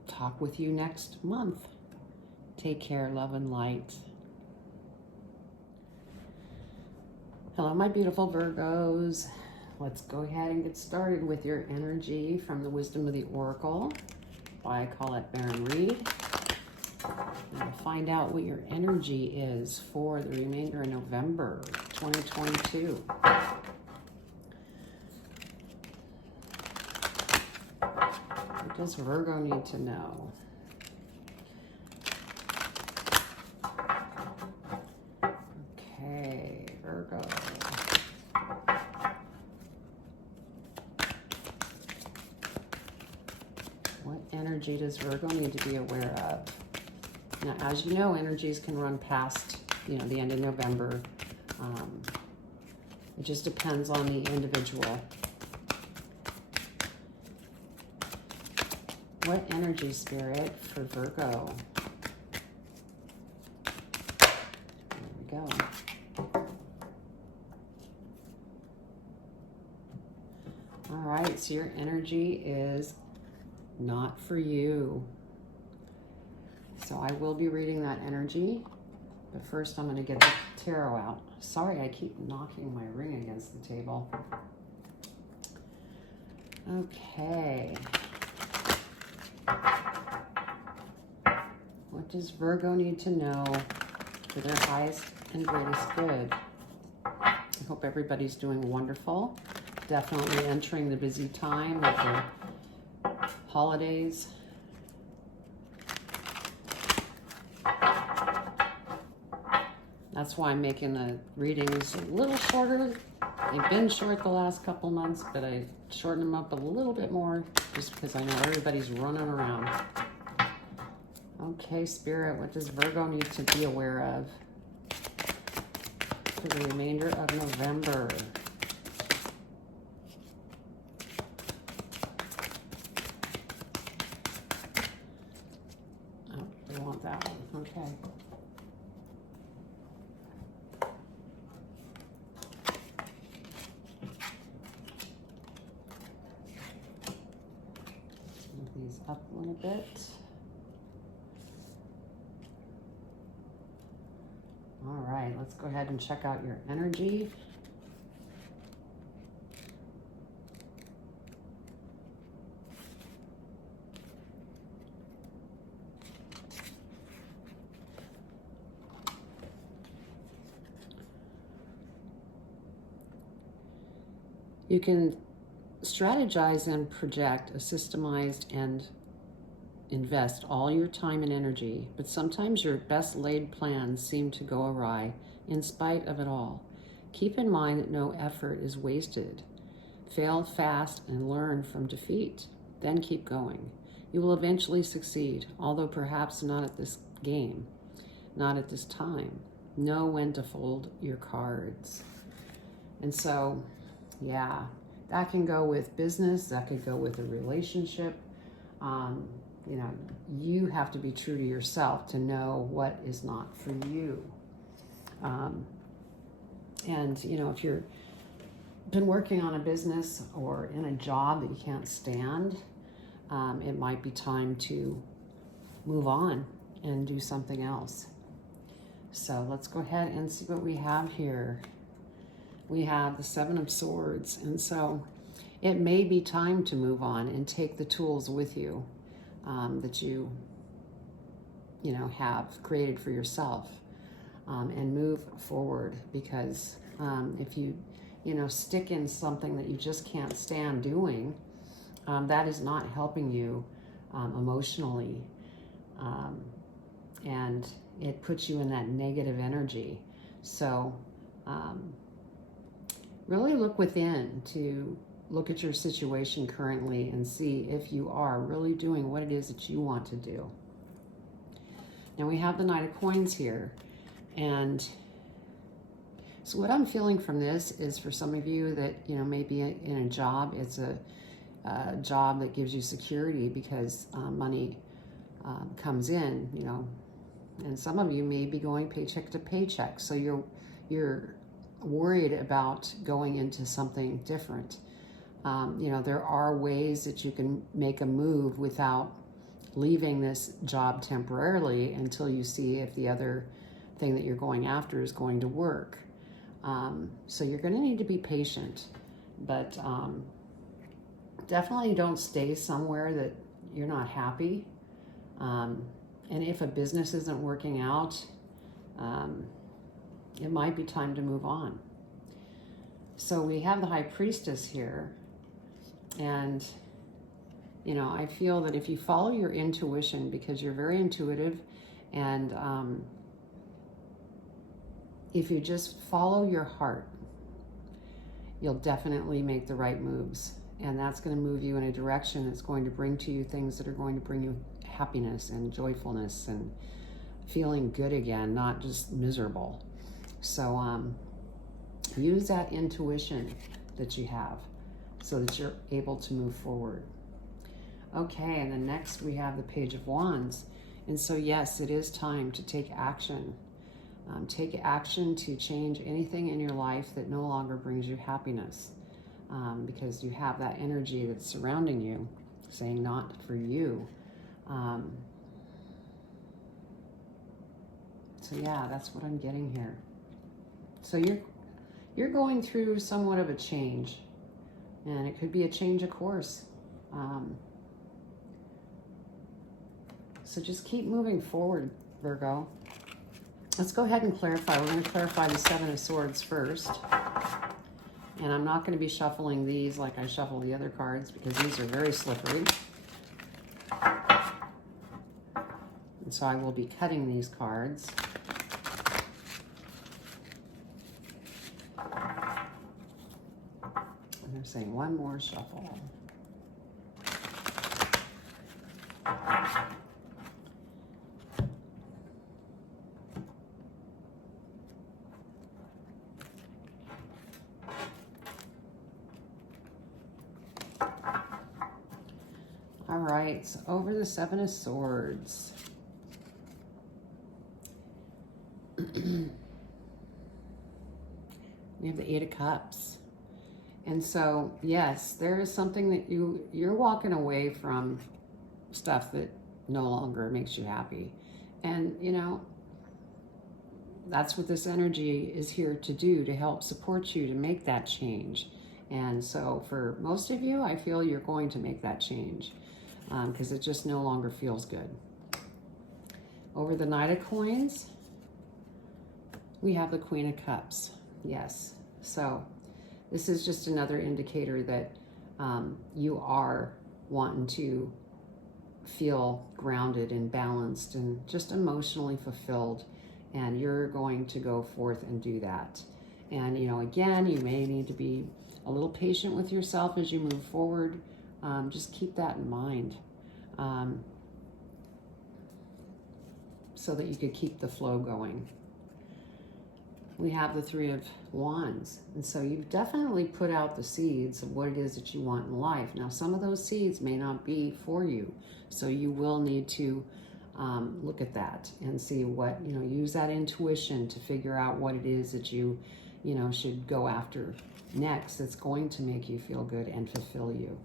talk with you next month. Take care, love and light. Hello, my beautiful Virgos. Let's go ahead and get started with your energy from the Wisdom of the Oracle by Colette Baron Reed. And we'll find out what your energy is for the remainder of November 2022. What does Virgo need to know? Okay, Virgo. What energy does Virgo need to be aware of? Now, as you know, energies can run past, the end of November. It just depends on the individual. What energy, Spirit, for Virgo? There we go. All right, so your energy is not for you. So I will be reading that energy, but first I'm going to get the tarot out. Sorry, I keep knocking my ring against the table. Okay. What does Virgo need to know for their highest and greatest good? I hope everybody's doing wonderful. Definitely entering the busy time with the holidays. That's why I'm making the readings a little shorter. They've been short the last couple months, but I shortened them up a little bit more just because I know everybody's running around. Okay, Spirit, what does Virgo need to be aware of for the remainder of November? Oh, they want that one. Okay. Move these up a little bit. All right, let's go ahead and check out your energy. You can strategize and project a systemized and invest all your time and energy, but sometimes your best laid plans seem to go awry in spite of it all. Keep in mind that no effort is wasted. Fail fast and learn from defeat. Then keep going. You will eventually succeed, although perhaps not at this game, not at this time. Know when to fold your cards. And so, yeah, that can go with business, that could go with a relationship. You have to be true to yourself to know what is not for you. If you're been working on a business or in a job that you can't stand, it might be time to move on and do something else. So let's go ahead and see what we have here. We have the Seven of Swords, and so it may be time to move on and take the tools with you that you have created for yourself, and move forward, because if you stick in something that you just can't stand doing, that is not helping you emotionally, and it puts you in that negative energy. So really look within to look at your situation currently and see if you are really doing what it is that you want to do. Now we have the Knight of Coins here, and so what I'm feeling from this is, for some of you that, you know, maybe in a job, it's a job that gives you security because money comes in, you know, and some of you may be going paycheck to paycheck, so you're worried about going into something different. You know, there are ways that you can make a move without leaving this job temporarily until you see if the other thing that you're going after is going to work. So you're going to need to be patient, but definitely don't stay somewhere that you're not happy. And if a business isn't working out, it might be time to move on. So we have the High Priestess here, and you know, I feel that if you follow your intuition, because you're very intuitive, and if you just follow your heart, you'll definitely make the right moves. And that's going to move you in a direction that's going to bring to you things that are going to bring you happiness and joyfulness and feeling good again, not just miserable. So use that intuition that you have so that you're able to move forward. Okay, and then next we have the Page of Wands. And so yes, it is time to take action. Take action to change anything in your life that no longer brings you happiness, because you have that energy that's surrounding you saying not for you. So yeah, that's what I'm getting here. So you're going through somewhat of a change, and it could be a change of course. So just keep moving forward, Virgo. Let's go ahead and clarify. We're going to clarify the Seven of Swords first. And I'm not going to be shuffling these like I shuffle the other cards, because these are very slippery. And so I will be cutting these cards. And they're saying one more shuffle. All right, so over the Seven of Swords. We have the Eight of Cups. And so, yes, there is something that you're walking away from stuff that no longer makes you happy. And, you know, that's what this energy is here to do, to help support you to make that change. And so for most of you, I feel you're going to make that change, because it just no longer feels good. Over the Knight of Coins, we have the Queen of Cups. Yes. So this is just another indicator that you are wanting to feel grounded and balanced and just emotionally fulfilled. And you're going to go forth and do that. And, you know, again, you may need to be a little patient with yourself as you move forward. Just keep that in mind, so that you could keep the flow going. We have the Three of Wands. And so you've definitely put out the seeds of what it is that you want in life. Now, some of those seeds may not be for you. So you will need to look at that and see what, you know, use that intuition to figure out what it is that you know, should go after next that's going to make you feel good and fulfill you.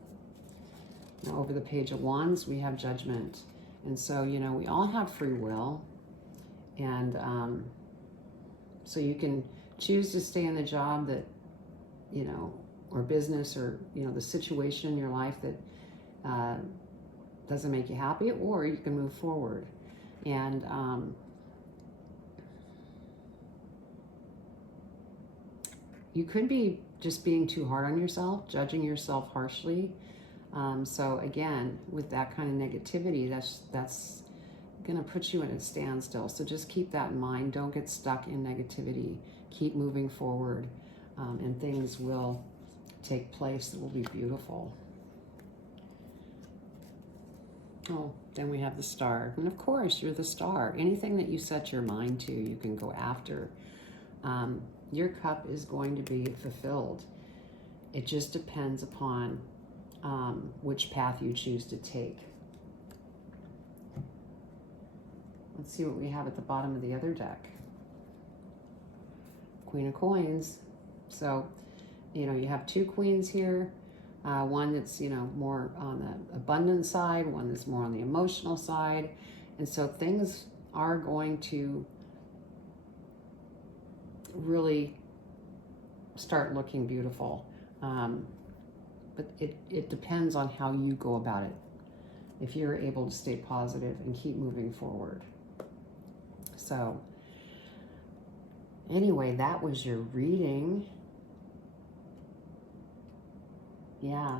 Now, over the Page of Wands, we have Judgment. And so, you know, we all have free will. And so you can choose to stay in the job that, you know, or business, or, you know, the situation in your life that doesn't make you happy, or you can move forward. And you could be just being too hard on yourself, judging yourself harshly. So again, with that kind of negativity, that's going to put you in a standstill. So just keep that in mind. Don't get stuck in negativity. Keep moving forward, and things will take place that will be beautiful. Oh, then we have the star. And of course, you're the star. Anything that you set your mind to, you can go after. Your cup is going to be fulfilled. It just depends upon which path you choose to take. Let's see what we have at the bottom of the other deck. Queen of Coins. So, you know, you have two queens here. One that's, you know, more on the abundant side, one that's more on the emotional side. And so things are going to really start looking beautiful. But it depends on how you go about it. If you're able to stay positive and keep moving forward. So anyway, that was your reading. Yeah,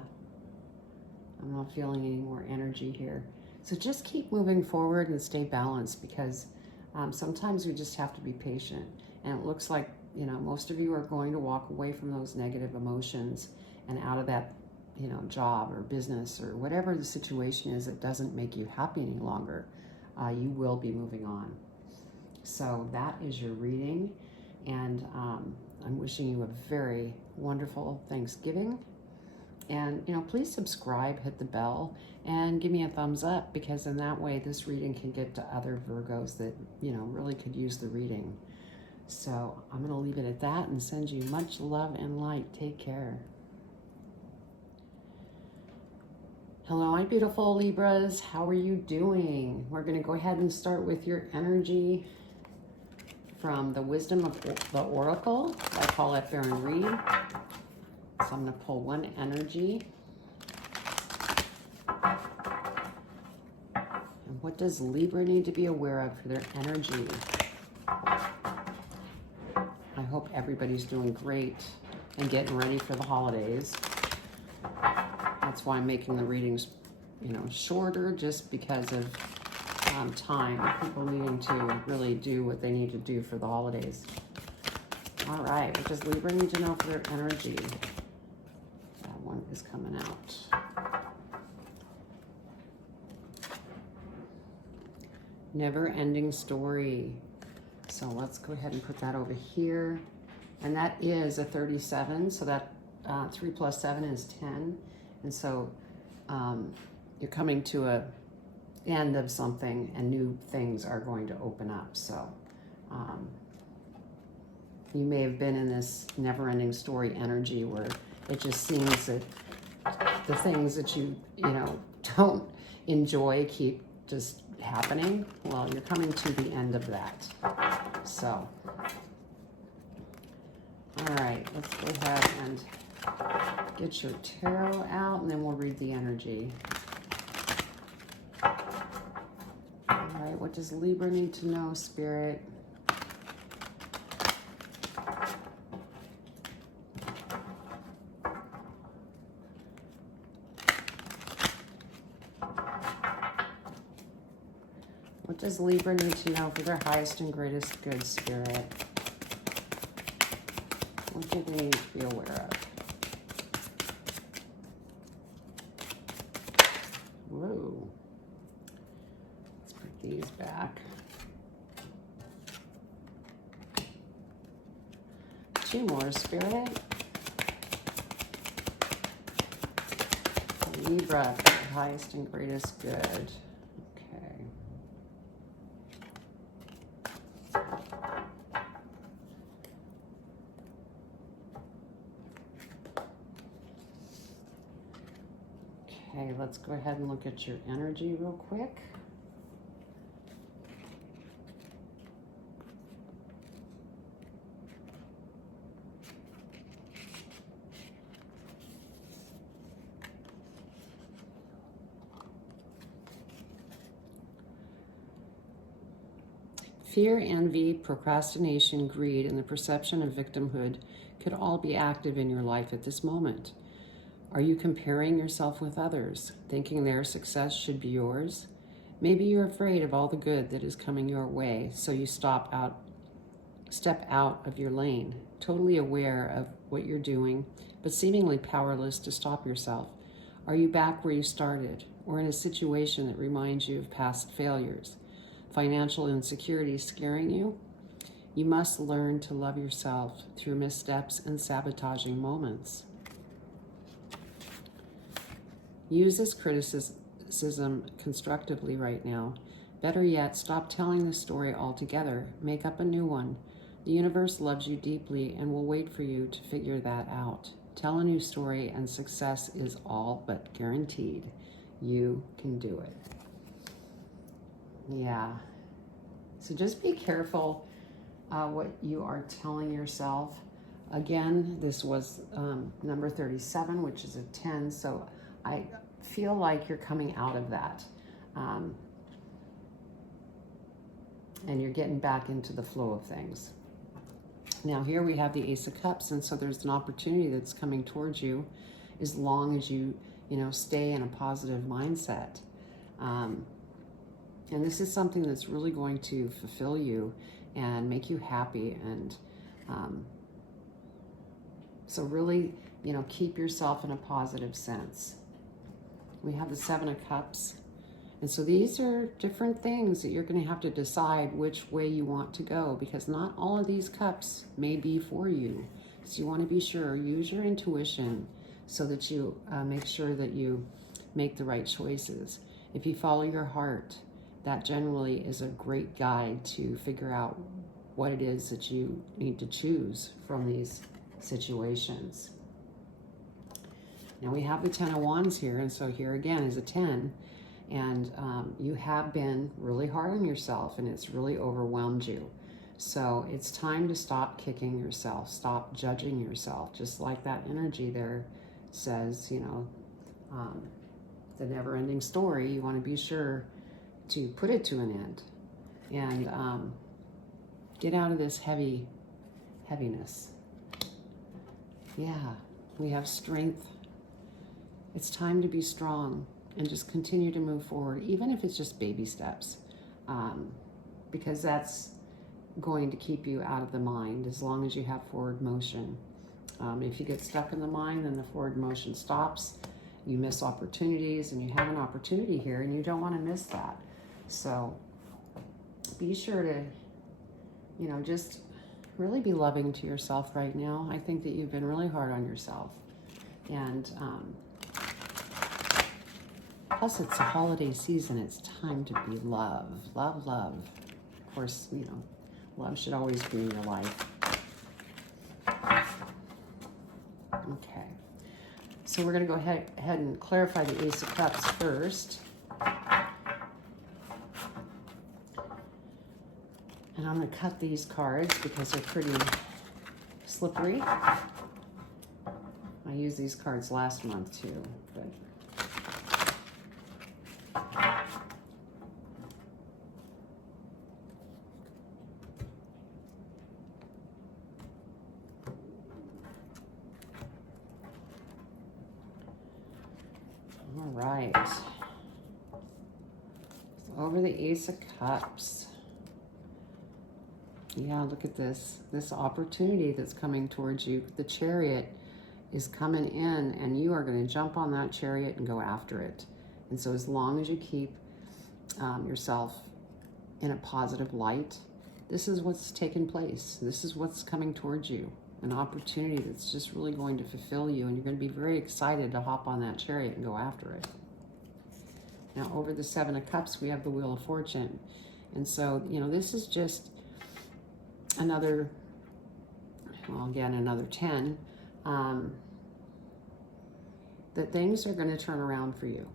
I'm not feeling any more energy here. So just keep moving forward and stay balanced, because sometimes we just have to be patient. And it looks like, you know, most of you are going to walk away from those negative emotions and out of that, you know, job or business or whatever the situation is that doesn't make you happy any longer. You will be moving on. So that is your reading. And I'm wishing you a very wonderful Thanksgiving. And, you know, please subscribe, hit the bell, and give me a thumbs up, because in that way this reading can get to other Virgos that, you know, really could use the reading. So I'm going to leave it at that and send you much love and light. Take care. Hello, my beautiful Libras. How are you doing? We're going to go ahead and start with your energy from the Wisdom of the Oracle by Paulette Baron Reed. So I'm going to pull one energy. And what does Libra need to be aware of for their energy? I hope everybody's doing great and getting ready for the holidays. That's why I'm making the readings, you know, shorter, just because of time. People needing to really do what they need to do for the holidays. All right, what does Libra need to know for their energy? That one is coming out. Never-ending story. So let's go ahead and put that over here. And that is a 37, so that 3 plus 7 is 10. And so you're coming to a end of something, and new things are going to open up. So you may have been in this never-ending story energy where it just seems that the things that you know, don't enjoy keep just happening. Well, you're coming to the end of that. So, all right, let's go ahead and get your tarot out, and then we'll read the energy. All right, what does Libra need to know, Spirit? What does Libra need to know for their highest and greatest good, Spirit? What do they need to be aware of? Whoa. Let's put these back. Two more, Spirit. Libra for their highest and greatest good. Okay, let's go ahead and look at your energy real quick. Fear, envy, procrastination, greed, and the perception of victimhood could all be active in your life at this moment. Are you comparing yourself with others, thinking their success should be yours? Maybe you're afraid of all the good that is coming your way, so you step out of your lane, totally aware of what you're doing, but seemingly powerless to stop yourself. Are you back where you started, or in a situation that reminds you of past failures? Financial insecurity scaring you? You must learn to love yourself through missteps and sabotaging moments. Use this criticism constructively right now. Better yet, stop telling the story altogether. Make up a new one. The universe loves you deeply and will wait for you to figure that out. Tell a new story and success is all but guaranteed. You can do it. Yeah. So just be careful what you are telling yourself. Again, this was number 37, which is a 10. So I feel like you're coming out of that. And you're getting back into the flow of things. Now here we have the Ace of Cups, and so there's an opportunity that's coming towards you as long as you stay in a positive mindset. And this is something that's really going to fulfill you and make you happy. And so really, keep yourself in a positive sense. We have the Seven of Cups. And so these are different things that you're going to have to decide which way you want to go, because not all of these cups may be for you. So you want to be sure, use your intuition so that you make sure that you make the right choices. If you follow your heart, that generally is a great guide to figure out what it is that you need to choose from these situations. Now we have the Ten of Wands here, and so here again is a 10. And you have been really hard on yourself, and it's really overwhelmed you. So it's time to stop kicking yourself, stop judging yourself, just like that energy there says, the never-ending story. You want to be sure to put it to an end and get out of this heaviness. Yeah, we have strength. It's time to be strong and just continue to move forward, even if it's just baby steps, because that's going to keep you out of the mind as long as you have forward motion. If you get stuck in the mind, then the forward motion stops. You miss opportunities, and you have an opportunity here, and you don't want to miss that. So be sure to, just really be loving to yourself right now. I think that you've been really hard on yourself. And plus, it's a holiday season. It's time to be love. Love, love. Of course, love should always be in your life. Okay. So we're going to go ahead and clarify the Ace of Cups first. And I'm going to cut these cards because they're pretty slippery. I used these cards last month too, but all right. So over the Ace of Cups. Yeah, look at this opportunity that's coming towards you. The Chariot is coming in, and you are going to jump on that chariot and go after it. And so as long as you keep yourself in a positive light, this is what's taking place. This is what's coming towards you. An opportunity that's just really going to fulfill you, and you're going to be very excited to hop on that chariot and go after it. Now over the Seven of Cups, we have the Wheel of Fortune. And so, this is just another 10, that things are going to turn around for you.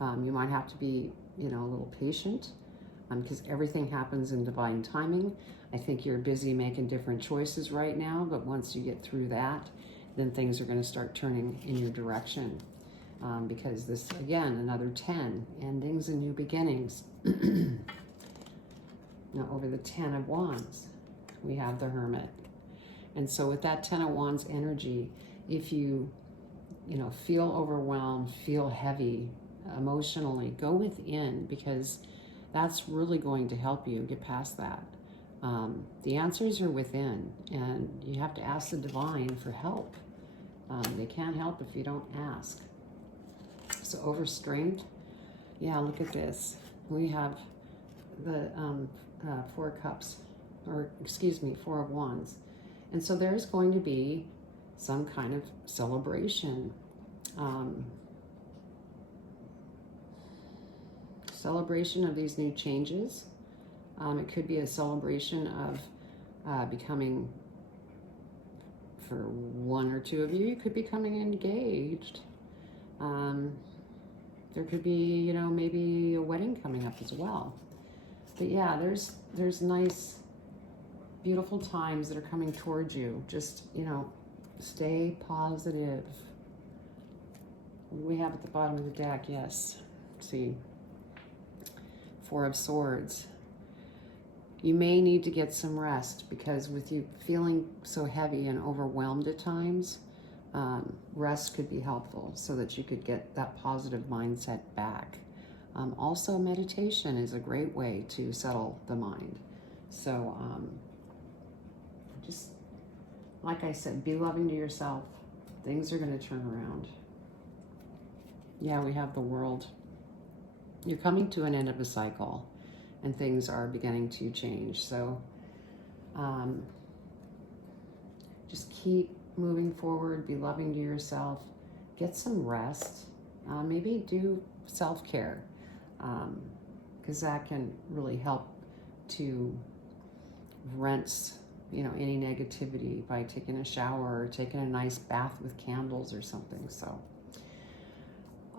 You might have to be, a little patient, because everything happens in divine timing. I think you're busy making different choices right now, but once you get through that, then things are going to start turning in your direction. Because this, again, another 10, endings and new beginnings. Now over the Ten of Wands, we have the Hermit. And so with that Ten of Wands energy, if you you know, feel overwhelmed, feel heavy emotionally, go within, because that's really going to help you get past that. The answers are within, and you have to ask the divine for help. They can't help if you don't ask. So overstrength, yeah, look at this. We have the Four of Cups, or excuse me, Four of Wands. And so there's going to be some kind of celebration. Celebration of these new changes. It could be a celebration of becoming, for one or two of you, you could be becoming engaged. There could be, you know, maybe a wedding coming up as well. But yeah, there's nice, beautiful times that are coming towards you. Just, you know, stay positive. What do we have at the bottom of the deck? Yes. Let's see. Four of Swords. You may need to get some rest, because with you feeling so heavy and overwhelmed at times, rest could be helpful so that you could get that positive mindset back. Also, meditation is a great way to settle the mind. So just like I said, be loving to yourself. Things are going to turn around. Yeah, we have the World. You're coming to an end of a cycle, and things are beginning to change. So just keep moving forward, be loving to yourself, get some rest, maybe do self-care, because that can really help to rinse, you know, any negativity by taking a shower or taking a nice bath with candles or something. So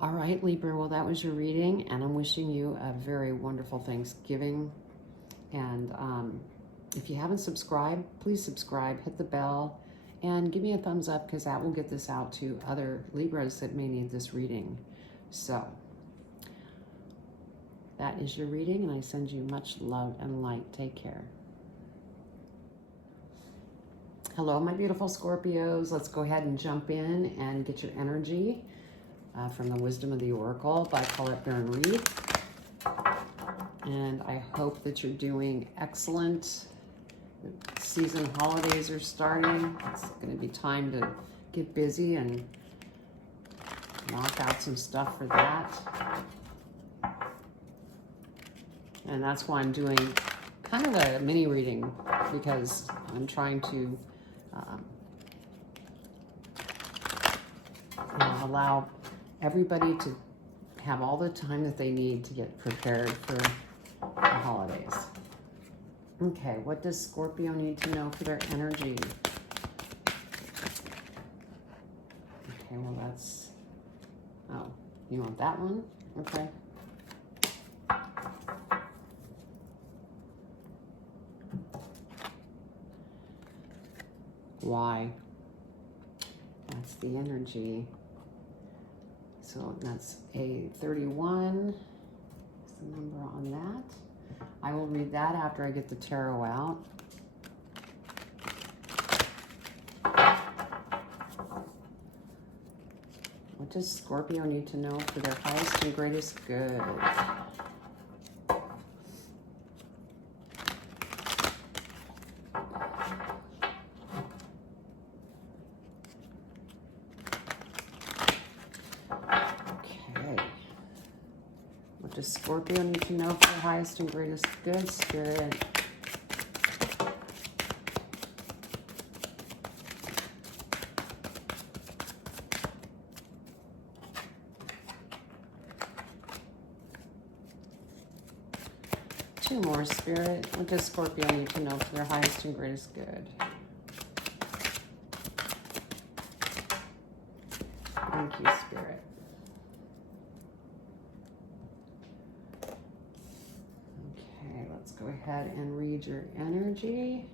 all right, Libra, well, that was your reading, and I'm wishing you a very wonderful Thanksgiving. And if you haven't subscribed, please subscribe, hit the bell, and give me a thumbs up, because that will get this out to other Libras that may need this reading. So that is your reading, and I send you much love and light. Take care. Hello, my beautiful Scorpios. Let's go ahead and jump in and get your energy from the Wisdom of the Oracle by Colette Baron Reed. And I hope that you're doing excellent. Season holidays are starting. It's going to be time to get busy and knock out some stuff for that. And that's why I'm doing kind of a mini reading, because I'm trying to allow everybody to have all the time that they need to get prepared for the holidays. Okay, what does Scorpio need to know for their energy? Okay, well that's, oh, you want that one? Okay. Why? That's the energy. So that's a 31. What's the number on that? I will read that after I get the tarot out. What does Scorpio need to know for their highest and greatest good? Does Scorpio need to know for the highest and greatest good, Spirit? Two more, Spirit. What does Scorpio need to know for their highest and greatest good? Thank you, Spirit. Go ahead and read your energy.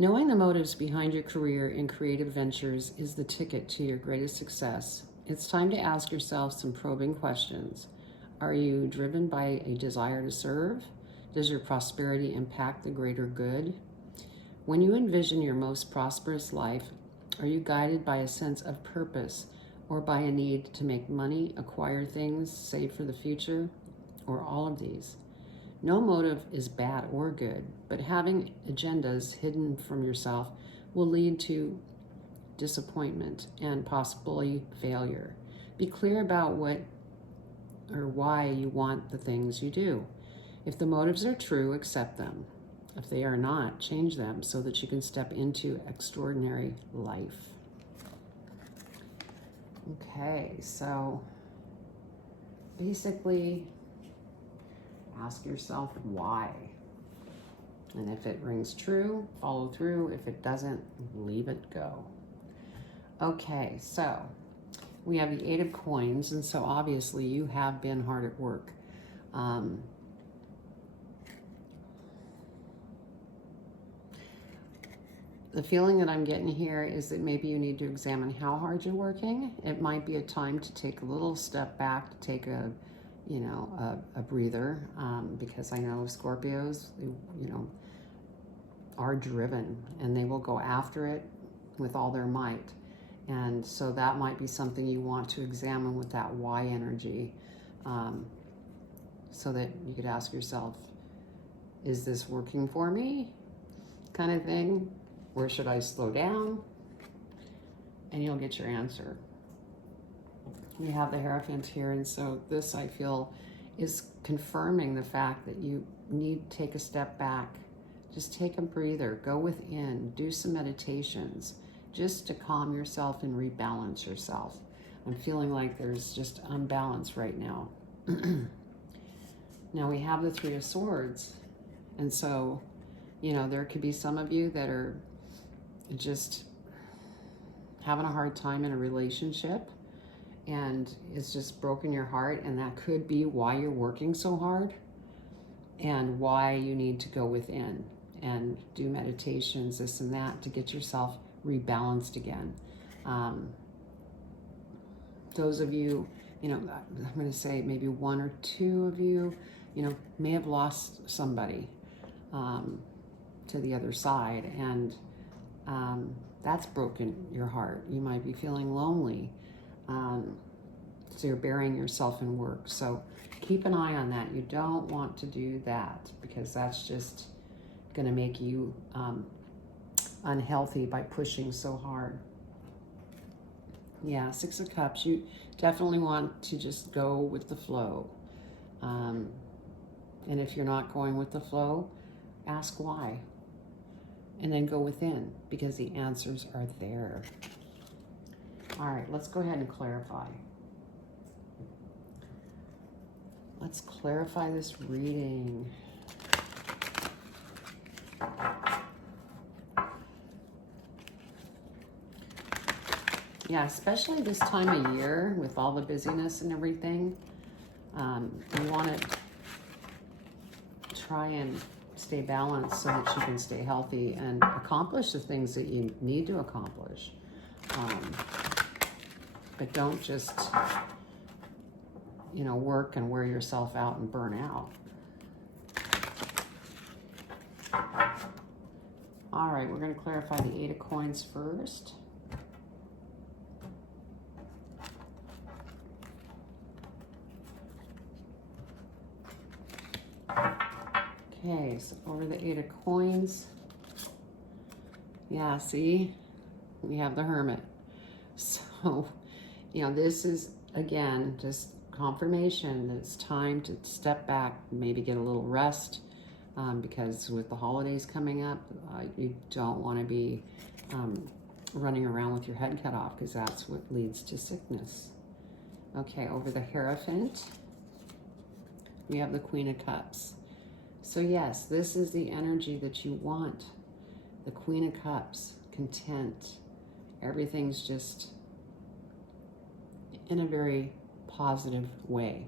Knowing the motives behind your career and creative ventures is the ticket to your greatest success. It's time to ask yourself some probing questions. Are you driven by a desire to serve? Does your prosperity impact the greater good? When you envision your most prosperous life, are you guided by a sense of purpose or by a need to make money, acquire things, save for the future, or all of these? No motive is bad or good, but having agendas hidden from yourself will lead to disappointment and possibly failure. Be clear about what or why you want the things you do. If the motives are true, accept them. If they are not, change them so that you can step into extraordinary life. Okay, so basically ask yourself why. And if it rings true, follow through. If it doesn't, leave it go. Okay, so we have the Eight of Coins, and so obviously you have been hard at work. The feeling that I'm getting here is that maybe you need to examine how hard you're working. It might be a time to take a little step back, to take a breather, because I know Scorpios, are driven and they will go after it with all their might. And so that might be something you want to examine with that why energy, so that you could ask yourself, is this working for me? Kind of thing. Where should I slow down? And you'll get your answer. We have the Hierophant here, and so this, I feel, is confirming the fact that you need to take a step back. Just take a breather, go within, do some meditations, just to calm yourself and rebalance yourself. I'm feeling like there's just unbalance right now. Now we have the Three of Swords, and so, there could be some of you that are just having a hard time in a relationship, and it's just broken your heart, and that could be why you're working so hard and why you need to go within and do meditations, this and that, to get yourself rebalanced again. Those of you, I'm going to say maybe one or two of you, may have lost somebody to the other side, and that's broken your heart. You might be feeling lonely. So you're burying yourself in work. So keep an eye on that. You don't want to do that, because that's just going to make you unhealthy by pushing so hard. Yeah, Six of Cups. You definitely want to just go with the flow. And if you're not going with the flow, ask why. And then go within, because the answers are there. All right, let's go ahead and clarify. Let's clarify this reading. Yeah, especially this time of year with all the busyness and everything, you want to try and stay balanced so that you can stay healthy and accomplish the things that you need to accomplish. But don't just, work and wear yourself out and burn out. All right, we're going to clarify the Eight of Coins first. Okay, so over the Eight of Coins. Yeah, see, we have the Hermit. So, this is, again, just confirmation that it's time to step back, maybe get a little rest, because with the holidays coming up, you don't want to be running around with your head cut off, because that's what leads to sickness. Okay, over the Hierophant, we have the Queen of Cups. So yes, this is the energy that you want. The Queen of Cups, content. Everything's just in a very positive way.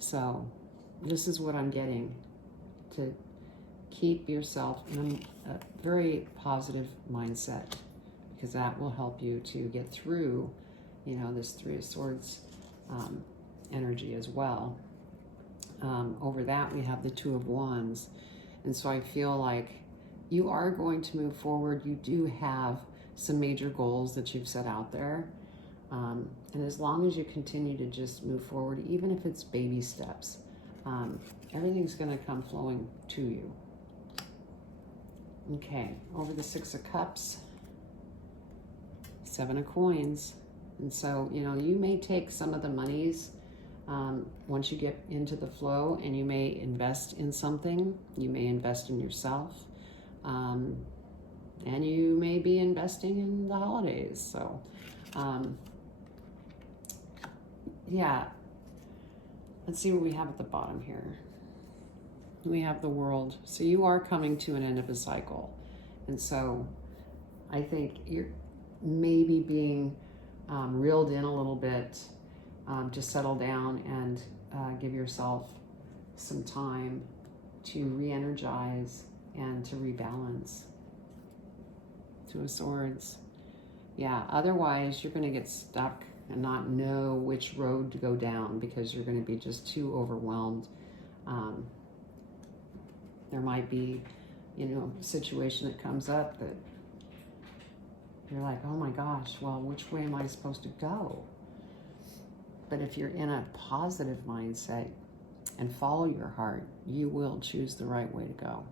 So this is what I'm getting, to keep yourself in a very positive mindset, because that will help you to get through, you know, this Three of Swords energy as well. Over that, we have the Two of Wands. And so I feel like you are going to move forward. You do have some major goals that you've set out there. And as long as you continue to just move forward, even if it's baby steps, everything's going to come flowing to you. Okay, over the Six of Cups, Seven of Coins. And so, you know, you may take some of the monies once you get into the flow, and you may invest in something. You may invest in yourself. And you may be investing in the holidays. So, yeah. Let's see what we have at the bottom here. We have the World. So you are coming to an end of a cycle. And so I think you're maybe being reeled in a little bit to settle down and give yourself some time to re-energize and to rebalance. Two of Swords. Yeah, otherwise you're going to get stuck and not know which road to go down, because you're going to be just too overwhelmed. There might be, you know, a situation that comes up that you're like, oh my gosh, well, which way am I supposed to go? But if you're in a positive mindset and follow your heart, you will choose the right way to go.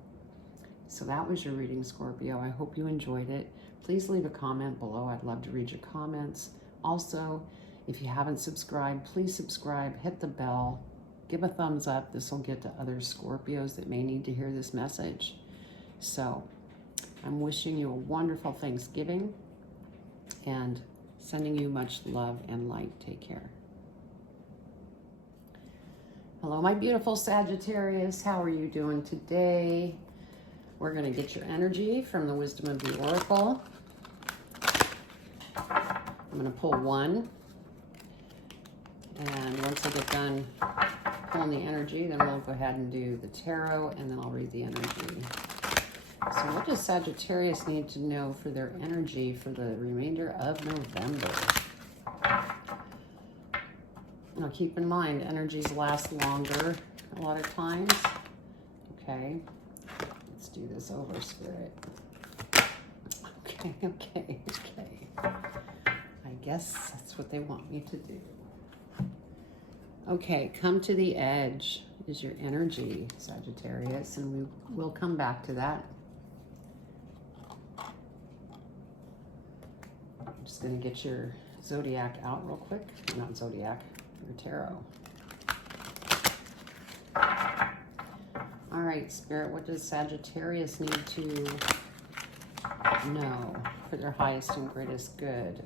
So that was your reading, Scorpio. I hope you enjoyed it. Please leave a comment below. I'd love to read your comments. Also, if you haven't subscribed, please subscribe, hit the bell, give a thumbs up. This will get to other Scorpios that may need to hear this message. So I'm wishing you a wonderful Thanksgiving and sending you much love and light. Take care. Hello, my beautiful Sagittarius. How are you doing today? We're going to get your energy from the Wisdom of the Oracle. I'm going to pull one. And once I get done pulling the energy, then we'll go ahead and do the tarot, and then I'll read the energy. So what does Sagittarius need to know for their energy for the remainder of November? Now keep in mind, energies last longer a lot of times. Okay, let's do this over, Spirit. Okay. I guess that's what they want me to do. Okay, come to the edge is your energy, Sagittarius, and we will come back to that. I'm just going to get your Zodiac out real quick. Not Zodiac, your tarot. All right, Spirit, what does Sagittarius need to know for their highest and greatest good?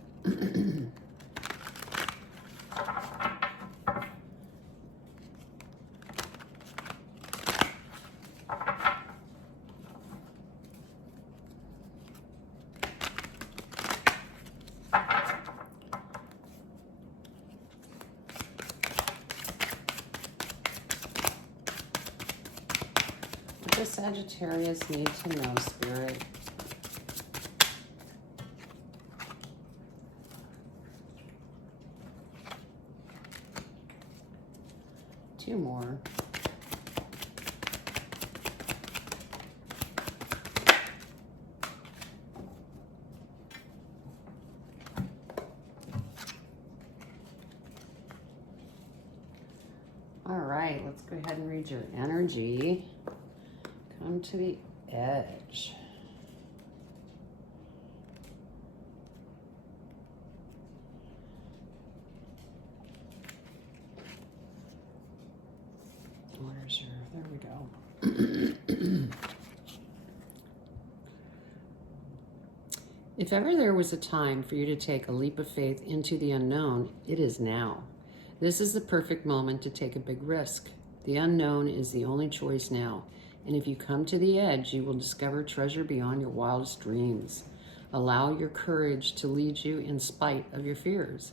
What does Sagittarius need to know, Spirit? Two more. All right, let's go ahead and read your energy. Come to the edge. Where's your, there we go. If ever there was a time for you to take a leap of faith into the unknown, it is now. This is the perfect moment to take a big risk. The unknown is the only choice now. And if you come to the edge, you will discover treasure beyond your wildest dreams. Allow your courage to lead you in spite of your fears.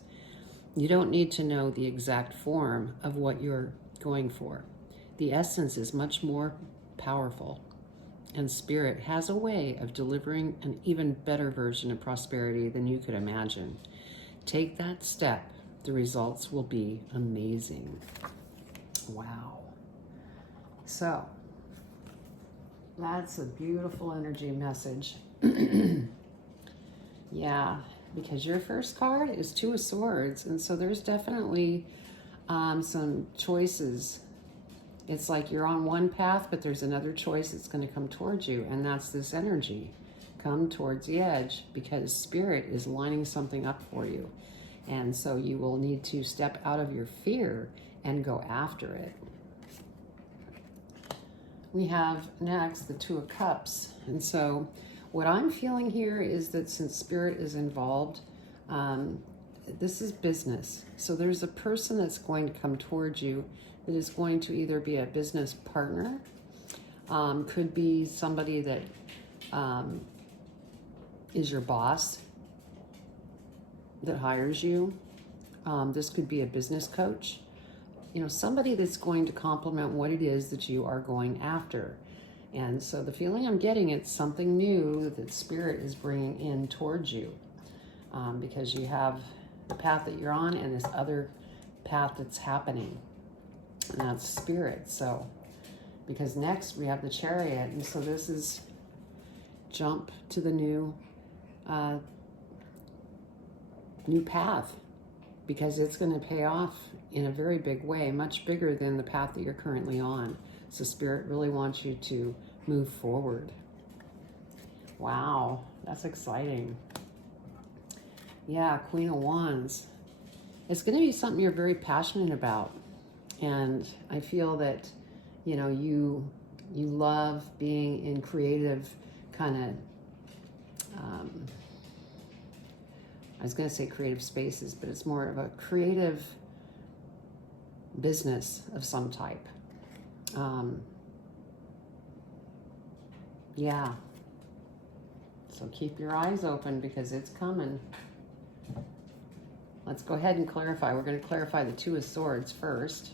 You don't need to know the exact form of what you're going for. The essence is much more powerful. And Spirit has a way of delivering an even better version of prosperity than you could imagine. Take that step. The results will be amazing. Wow. So, that's a beautiful energy message. Yeah, because your first card is Two of Swords. And so there's definitely some choices. It's like you're on one path, but there's another choice that's going to come towards you. And that's this energy. Come towards the edge, because Spirit is lining something up for you. And so you will need to step out of your fear and go after it. We have next the Two of Cups. And so what I'm feeling here is that since Spirit is involved, this is business. So there's a person that's going to come towards you that is going to either be a business partner, could be somebody that is your boss that hires you. This could be a business coach. You know, somebody that's going to complement what it is that you are going after. And so the feeling I'm getting, it's something new that Spirit is bringing in towards you, because you have the path that you're on and this other path that's happening, and that's Spirit. So because next we have the Chariot, and so this is jump to the new path, because it's going to pay off in a very big way, much bigger than the path that you're currently on. So Spirit really wants you to move forward. Wow, that's exciting. Yeah, Queen of Wands. It's going to be something you're very passionate about. And I feel that, you know, you love being in creative kind of, I was going to say creative spaces, but it's more of a creative business of some type. Yeah. So keep your eyes open, because it's coming. Let's go ahead and clarify. We're going to clarify the Two of Swords first.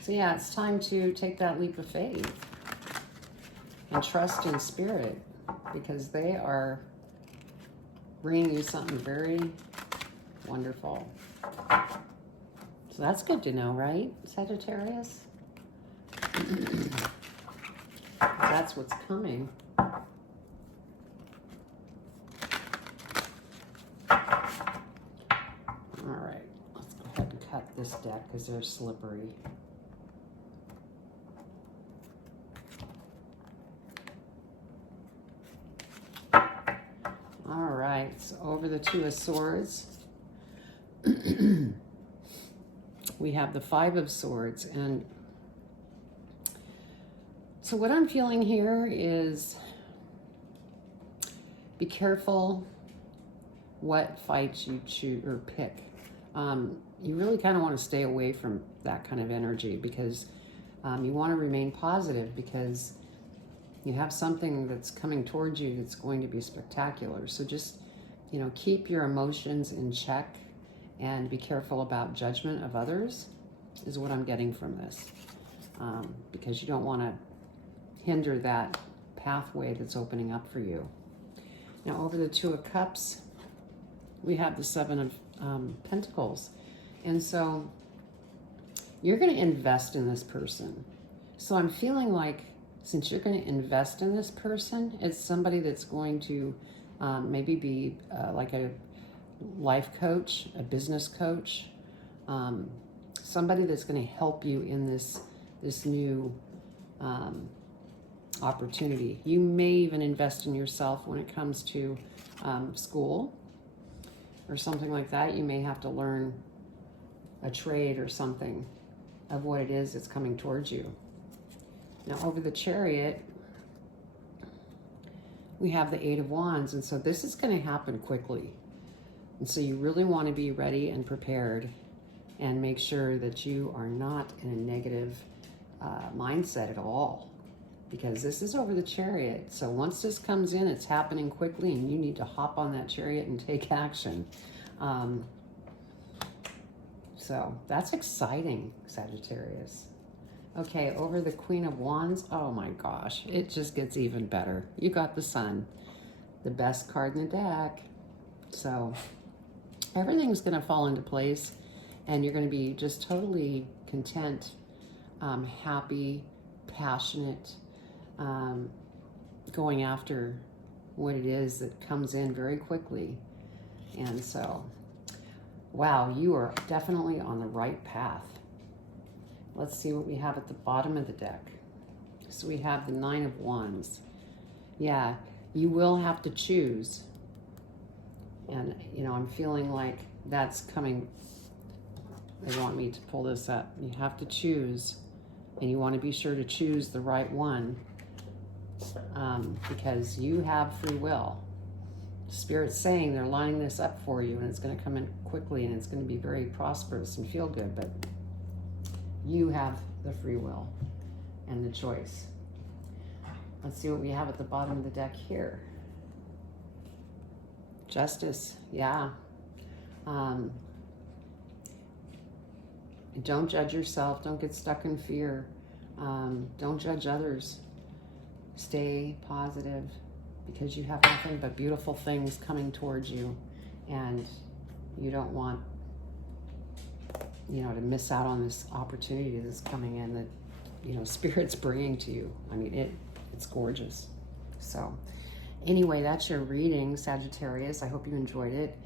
So yeah, it's time to take that leap of faith and trust in Spirit, because they are bringing you something very wonderful. So that's good to know, right, Sagittarius? That's what's coming. All right, let's go ahead and cut this deck because they're slippery. All right, so over the Two of Swords, we have the Five of Swords. And so what I'm feeling here is be careful what fights you choose or pick. You really kind of want to stay away from that kind of energy, because you want to remain positive, because you have something that's coming towards you that's going to be spectacular. So just, you know, keep your emotions in check and be careful about judgment of others is what I'm getting from this, because you don't want to hinder that pathway that's opening up for you. Now over the Two of Cups, we have the Seven of Pentacles. And so you're going to invest in this person. So I'm feeling like, since you're going to invest in this person, it's somebody that's going to maybe be like a life coach, a business coach, somebody that's going to help you in this new opportunity. You may even invest in yourself when it comes to school or something like that. You may have to learn a trade or something of what it is that's coming towards you. Now over the Chariot, we have the Eight of Wands, and so this is going to happen quickly. And so you really want to be ready and prepared and make sure that you are not in a negative mindset at all, because this is over the Chariot. So once this comes in, it's happening quickly, and you need to hop on that chariot and take action. So that's exciting, Sagittarius. Okay, over the Queen of Wands, oh my gosh, it just gets even better. You got the Sun, the best card in the deck. So everything's going to fall into place, and you're going to be just totally content, happy, passionate, going after what it is that comes in very quickly. And so, wow, you are definitely on the right path. Let's see what we have at the bottom of the deck. So we have the Nine of Wands. Yeah, you will have to choose. And, you know, I'm feeling like that's coming. They want me to pull this up. You have to choose, and you want to be sure to choose the right one, because you have free will. Spirit's saying they're lining this up for you, and it's going to come in quickly, and it's going to be very prosperous and feel good, but you have the free will and the choice. Let's see what we have at the bottom of the deck here. Justice, yeah. Don't judge yourself. Don't get stuck in fear. Don't judge others. Stay positive, because you have nothing but beautiful things coming towards you, and you don't want, you know, to miss out on this opportunity that's coming in that, you know, Spirit's bringing to you. I mean, it's gorgeous. So anyway, that's your reading, Sagittarius. I hope you enjoyed it.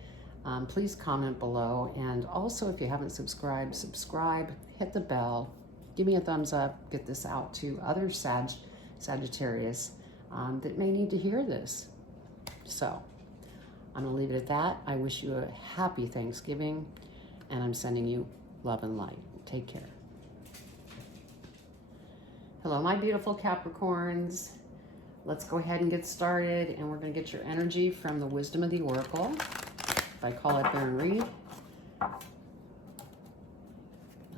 Please comment below, and also if you haven't subscribed, subscribe, hit the bell, give me a thumbs up, get this out to other Sagittarius that may need to hear this. So I'm gonna leave it at that. I wish you a happy Thanksgiving, and I'm sending you love and light. Take care. Hello, my beautiful Capricorns. Let's go ahead and get started, and we're going to get your energy from the Wisdom of the Oracle. If I call it there and read. And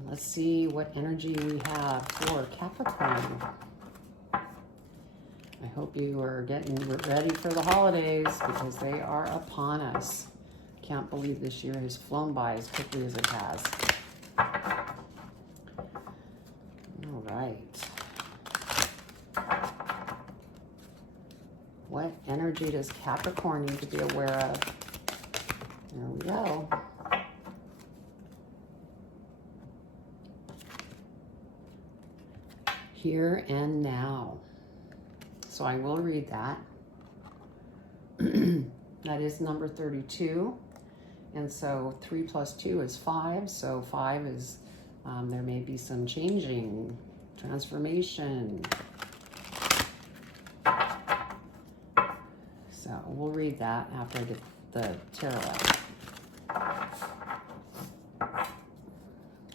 let's see what energy we have for Capricorn. I hope you are getting ready for the holidays, because they are upon us. Can't believe this year has flown by as quickly as it has. All right. What energy does Capricorn need to be aware of? There we go. Here and now. So I will read that. That is number 32. And so 3 plus 2 is 5. So 5 is, there may be some changing, transformation. So we'll read that after I get the tarot out.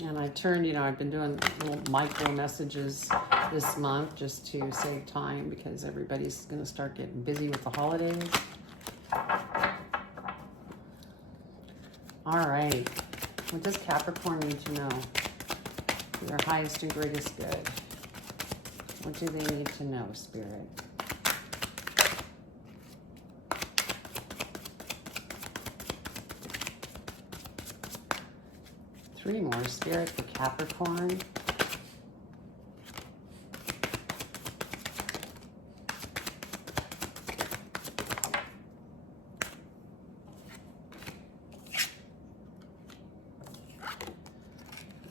And I turned, you know, I've been doing little micro messages this month just to save time, because everybody's going to start getting busy with the holidays. All right. What does Capricorn need to know for their highest and greatest good? What do they need to know, Spirit? Three more, Spirit, for Capricorn.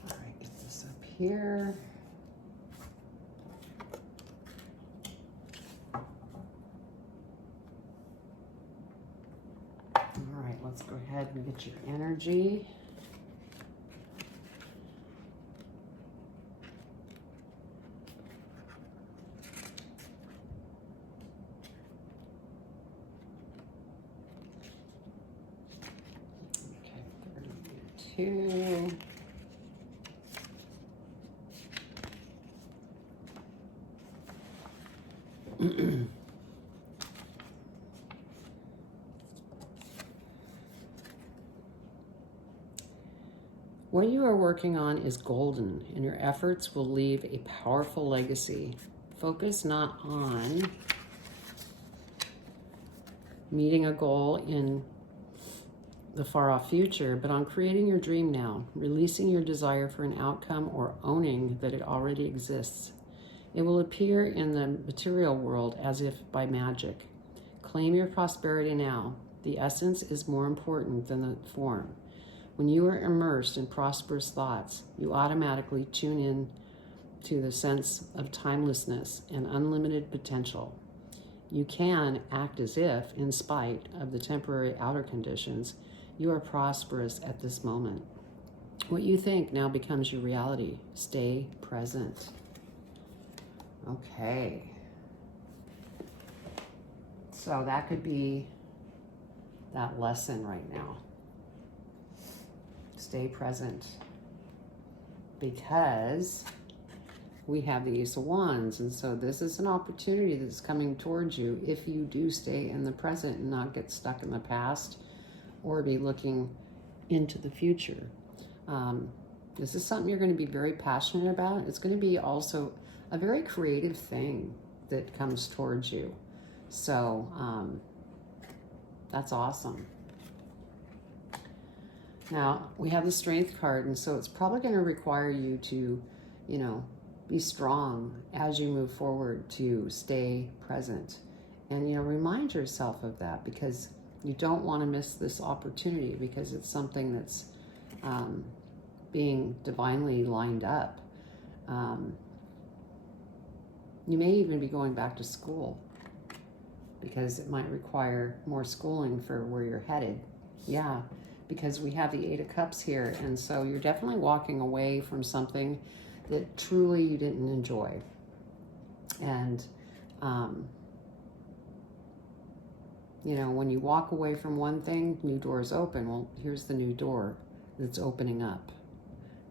All right, get this up here. All right, let's go ahead and get your energy. Two. What you are working on is golden, and your efforts will leave a powerful legacy. Focus not on meeting a goal in the far-off future, but on creating your dream now, releasing your desire for an outcome or owning that it already exists. It will appear in the material world as if by magic. Claim your prosperity now. The essence is more important than the form. When you are immersed in prosperous thoughts, you automatically tune in to the sense of timelessness and unlimited potential. You can act as if, in spite of the temporary outer conditions, you are prosperous at this moment. What you think now becomes your reality. Stay present. Okay. So that could be that lesson right now. Stay present. Because we have the Ace of Wands, and so this is an opportunity that's coming towards you if you do stay in the present and not get stuck in the past or be looking into the future. This is something you're going to be very passionate about. It's going to be also a very creative thing that comes towards you. So that's awesome. Now, we have the Strength card, and so it's probably going to require you to, be strong as you move forward, to stay present. And, remind yourself of that, because you don't want to miss this opportunity, because it's something that's being divinely lined up. You may even be going back to school, because it might require more schooling for where you're headed. Yeah, because we have the Eight of Cups here, and so you're definitely walking away from something that truly you didn't enjoy. And, when you walk away from one thing, new doors open. Well, here's the new door that's opening up,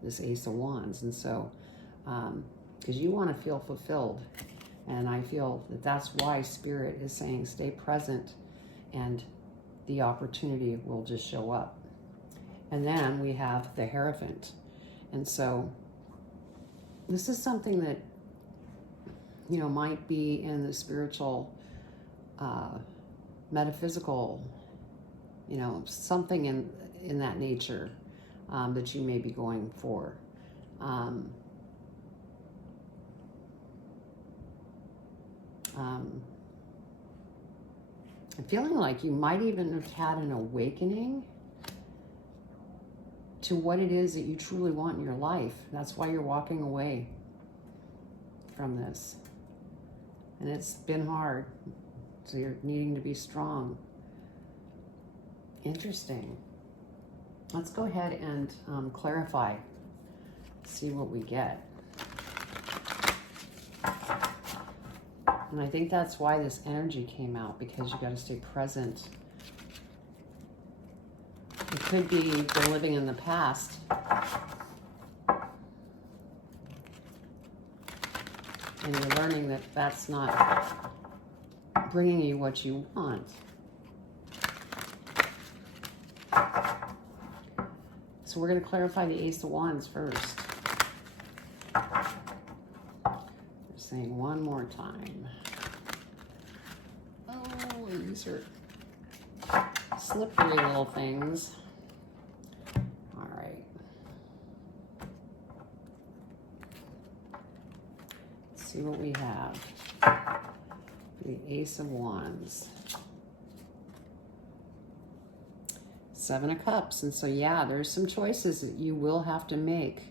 this Ace of Wands. And so, because you want to feel fulfilled. And I feel that that's why Spirit is saying stay present, and the opportunity will just show up. And then we have the Hierophant. And so this is something that, might be in the spiritual, metaphysical, something in that nature that you may be going for. I'm feeling like you might even have had an awakening to what it is that you truly want in your life. That's why you're walking away from this. And it's been hard. So you're needing to be strong. Interesting. Let's go ahead and clarify. See what we get. And I think that's why this energy came out, because you got to stay present. It could be you've been living in the past. And you're learning that that's not bringing you what you want. So we're going to clarify the Ace of Wands first. We're saying one more time. Oh, these are slippery little things. All right. Let's see what we have. The Ace of Wands. Seven of Cups. And so, yeah, there's some choices that you will have to make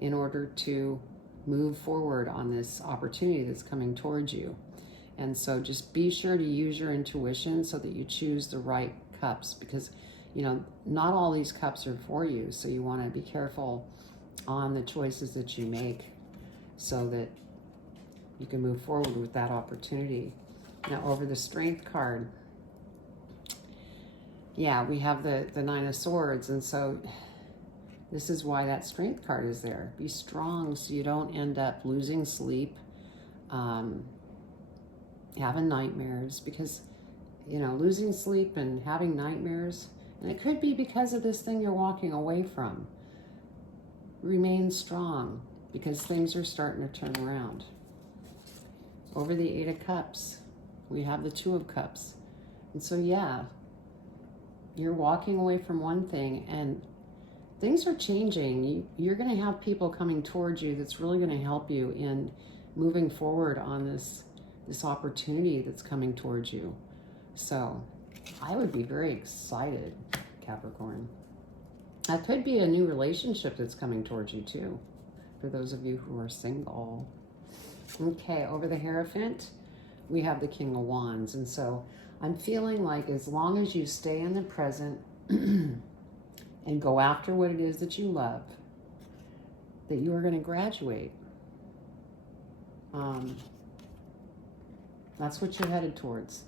in order to move forward on this opportunity that's coming towards you. And so just be sure to use your intuition so that you choose the right cups, because, not all these cups are for you. So you want to be careful on the choices that you make so that you can move forward with that opportunity. Now, over the Strength card, yeah, we have the Nine of Swords. And so this is why that Strength card is there. Be strong so you don't end up losing sleep, having nightmares, because, losing sleep and having nightmares, and it could be because of this thing you're walking away from. Remain strong, because things are starting to turn around. Over the Eight of Cups, we have the Two of Cups. And so, yeah, You're walking away from one thing and things are changing. You're going to have people coming towards you that's really going to help you in moving forward on this opportunity that's coming towards you. So I would be very excited, Capricorn. That could be a new relationship that's coming towards you too, for those of you who are single. Okay, over the Hierophant, we have the King of Wands. And so I'm feeling like as long as you stay in the present and go after what it is that you love, that you are going to graduate. That's what you're headed towards,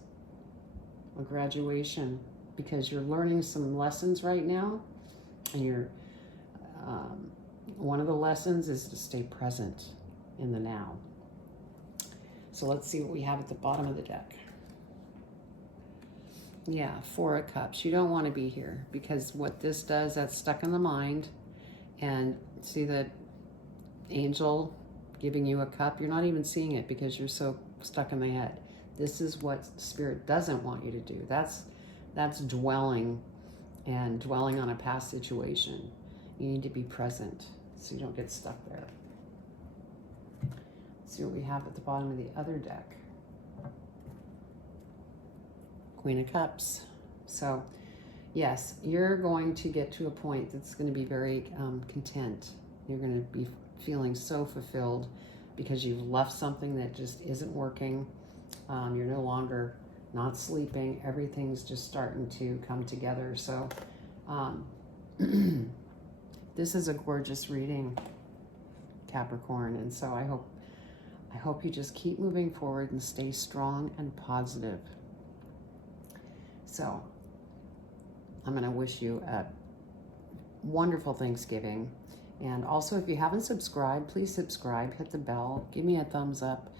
a graduation, because you're learning some lessons right now, and you're one of the lessons is to stay present in the now. So let's see what we have at the bottom of the deck. Yeah, Four of Cups. You don't want to be here, because what this does, that's stuck in the mind. And see the angel giving you a cup? You're not even seeing it because you're so stuck in the head. This is what Spirit doesn't want you to do. That's dwelling on a past situation. You need to be present so you don't get stuck there. Let's see what we have at the bottom of the other deck. Queen of Cups. So yes, you're going to get to a point that's going to be very content. You're going to be feeling so fulfilled because you've left something that just isn't working. You're no longer not sleeping. Everything's just starting to come together. So this is a gorgeous reading, Capricorn. And so I hope you just keep moving forward and stay strong and positive. So I'm going to wish you a wonderful Thanksgiving. And also, if you haven't subscribed, please subscribe, hit the bell, give me a thumbs up,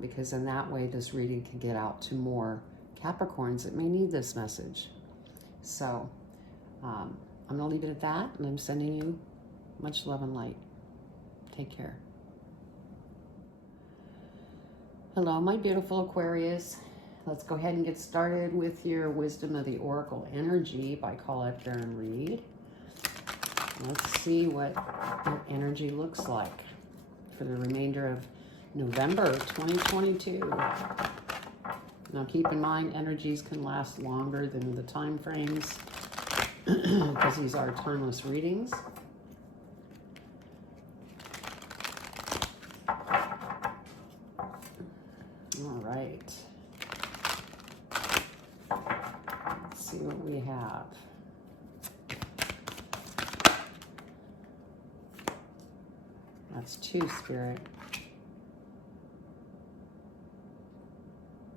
because in that way this reading can get out to more Capricorns that may need this message. So I'm going to leave it at that, and I'm sending you much love and light. Take care. Hello, my beautiful Aquarius. Let's go ahead and get started with your Wisdom of the Oracle energy by Colette Baron Reed. Let's see what your energy looks like for the remainder of November 2022. Now keep in mind, energies can last longer than the time frames because these are timeless readings. All right. Let's see what we have. That's 2, Spirit.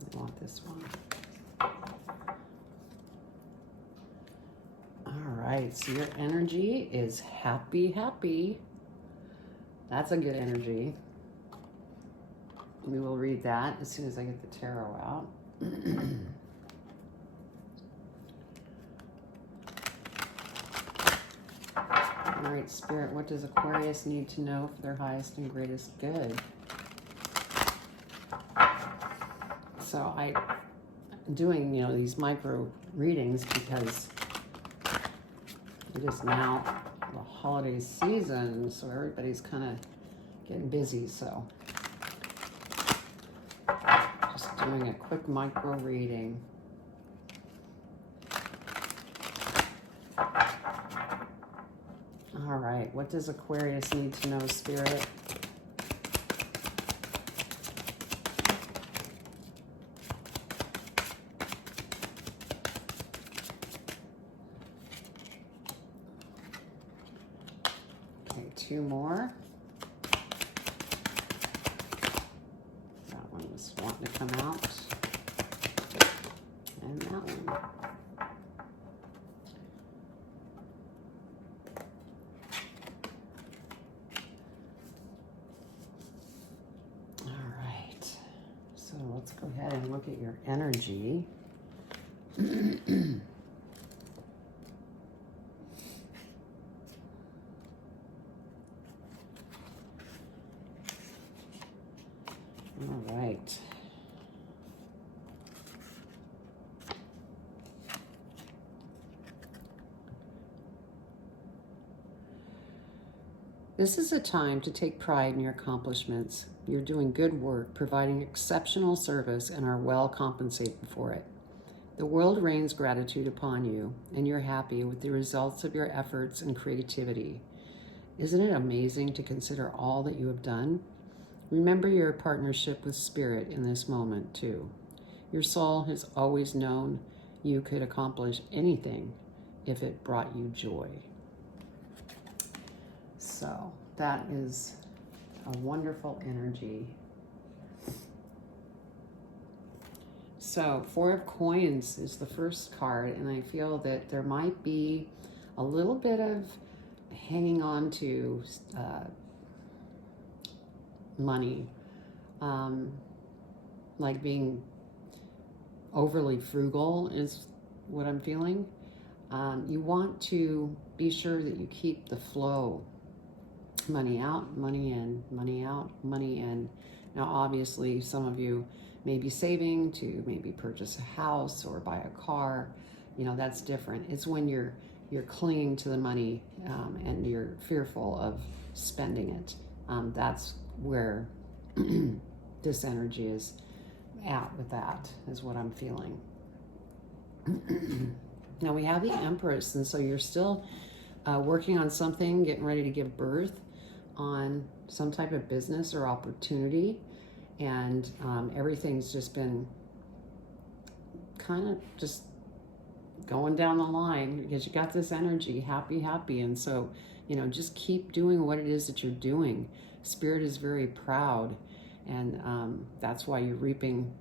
I want this one. All right, so your energy is happy, happy. That's a good energy. We will read that as soon as I get the tarot out. All right, Spirit, what does Aquarius need to know for their highest and greatest good? So I'm doing, these micro readings because it is now the holiday season, so everybody's kind of getting busy. So just doing a quick micro reading. All right, what does Aquarius need to know, Spirit? Okay, 2 more. That one was wanting to come out. And that one. Let's go ahead and look at your energy. All right. This is a time to take pride in your accomplishments. You're doing good work, providing exceptional service, and are well compensated for it. The world rains gratitude upon you, and you're happy with the results of your efforts and creativity. Isn't it amazing to consider all that you have done? Remember your partnership with Spirit in this moment, too. Your soul has always known you could accomplish anything if it brought you joy. So that is a wonderful energy. So 4 of Coins is the first card, and I feel that there might be a little bit of hanging on to money, like being overly frugal is what I'm feeling. You want to be sure that you keep the flow. Money out, money in, money out, money in. Now, obviously, some of you may be saving to maybe purchase a house or buy a car. You know, that's different. It's when you're clinging to the money and you're fearful of spending it. That's where this energy is at with that, is what I'm feeling. Now we have the Empress, and so you're still working on something, getting ready to give birth on some type of business or opportunity, and everything's just been kind of just going down the line because you got this energy, happy, and so, you know, just keep doing what it is that you're doing. Spirit is very proud, and that's why you're reaping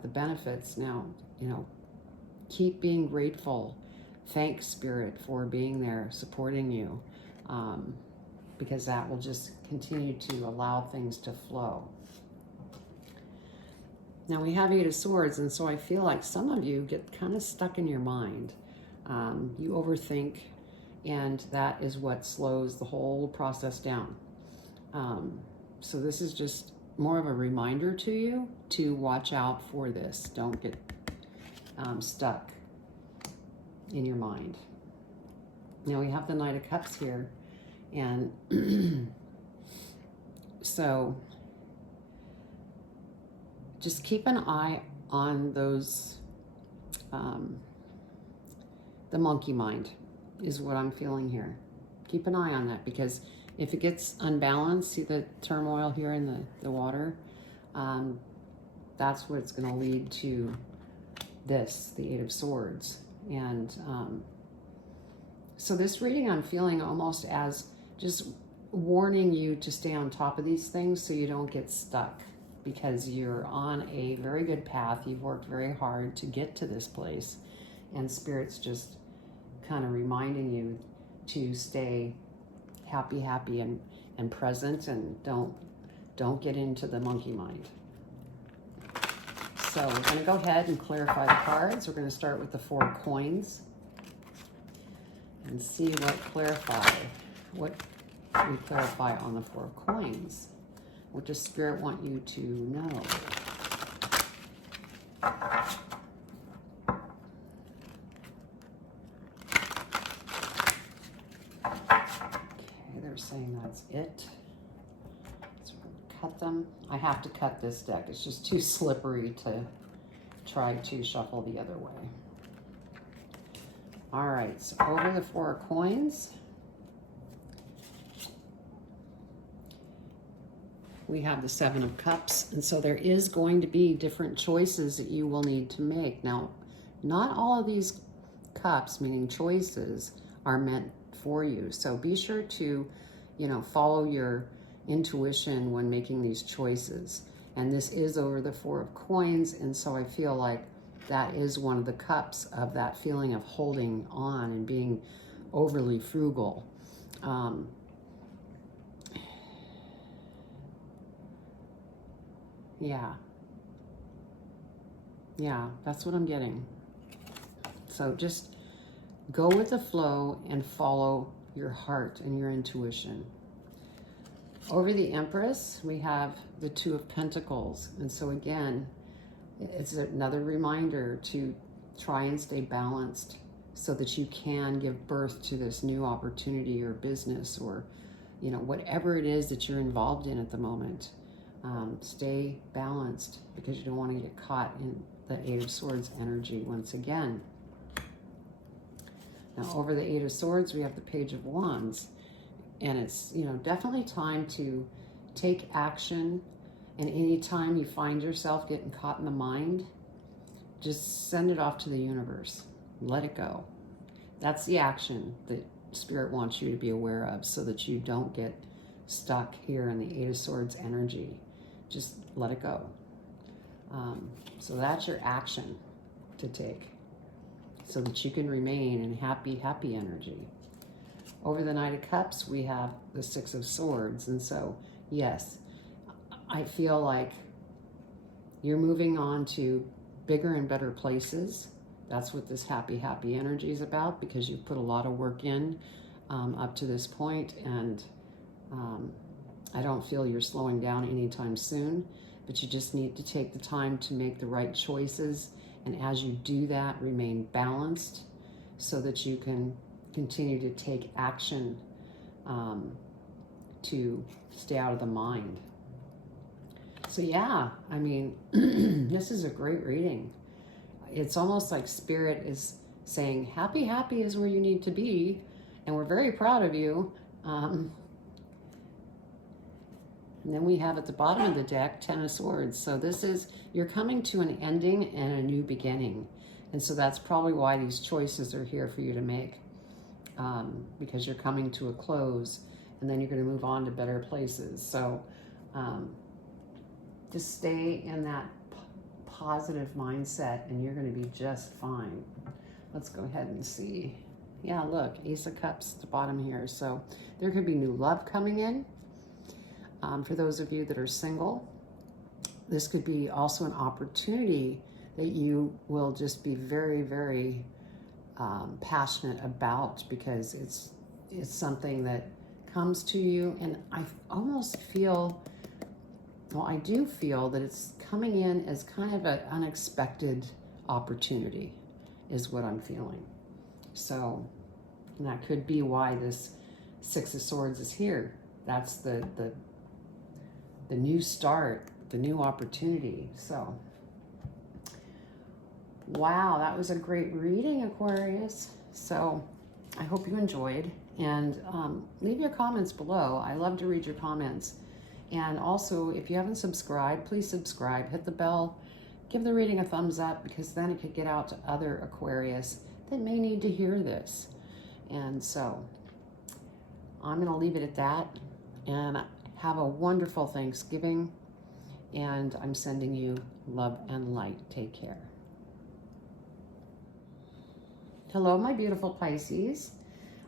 the benefits now. You know, keep being grateful. Thank Spirit for being there, supporting you, because that will just continue to allow things to flow. Now we have 8 of Swords, and so I feel like some of you get kind of stuck in your mind. You overthink, and that is what slows the whole process down. So this is just more of a reminder to you to watch out for this. Don't get stuck in your mind. Now we have the Knight of Cups here, and so just keep an eye on those, the monkey mind is what I'm feeling here. Keep an eye on that, because if it gets unbalanced, see the turmoil here in the water, that's what's going to lead to this, the 8 of Swords. And so this reading I'm feeling almost as just warning you to stay on top of these things so you don't get stuck, because you're on a very good path. You've worked very hard to get to this place, and Spirit's just kind of reminding you to stay happy and present, and don't get into the monkey mind. So we're going to go ahead and clarify the cards. We're going to start with the 4 of Coins and see what we clarify on the 4 of Coins. What does Spirit want you to know? Okay, they're saying that's it. So we're going to cut them. I have to cut this deck. It's just too slippery to try to shuffle the other way. All right, so over the 4 of Coins, we have the 7 of Cups, and so there is going to be different choices that you will need to make. Now, not all of these cups, meaning choices, are meant for you. So be sure to, you know, follow your intuition when making these choices. And this is over the 4 of Coins, and so I feel like that is one of the cups of that feeling of holding on and being overly frugal. Yeah, that's what I'm getting. So just go with the flow and follow your heart and your intuition. Over the Empress, we have the 2 of Pentacles. And so again, it's another reminder to try and stay balanced so that you can give birth to this new opportunity or business or you know, whatever it is that you're involved in at the moment. Stay balanced because you don't want to get caught in the Eight of Swords energy once again. Now, over the Eight of Swords, we have the Page of Wands. And it's, you know, definitely time to take action. And anytime you find yourself getting caught in the mind, just send it off to the universe. Let it go. That's the action that Spirit wants you to be aware of so that you don't get stuck here in the Eight of Swords energy. Just let it go. So that's your action to take so that you can remain in happy, happy energy. Over the Knight of Cups, we have the Six of Swords. And so, yes, I feel like you're moving on to bigger and better places. That's what this happy, happy energy is about, because you've put a lot of work in up to this point, and I don't feel you're slowing down anytime soon, but you just need to take the time to make the right choices. And as you do that, remain balanced so that you can continue to take action to stay out of the mind. So yeah, I mean, this is a great reading. It's almost like Spirit is saying, happy, happy is where you need to be, and we're very proud of you. And then we have at the bottom of the deck, Ten of Swords. So this is, you're coming to an ending and a new beginning. And so that's probably why these choices are here for you to make, because you're coming to a close, and then you're going to move on to better places. So just stay in that positive mindset, and you're going to be just fine. Let's go ahead and see. Yeah, look, Ace of Cups at the bottom here. So there could be new love coming in. For those of you that are single, this could be also an opportunity that you will just be very, very passionate about, because it's something that comes to you. And I almost feel, well, I do feel that it's coming in as kind of an unexpected opportunity is what I'm feeling. So, and that could be why this Six of Swords is here. That's the new start, the new opportunity. So, wow, that was a great reading, Aquarius. So I hope you enjoyed, and leave your comments below. I love to read your comments. And also, if you haven't subscribed, please subscribe, hit the bell, give the reading a thumbs up, because then it could get out to other Aquarius that may need to hear this. And so I'm going to leave it at that, and have a wonderful Thanksgiving, and I'm sending you love and light. Take care. Hello, my beautiful Pisces.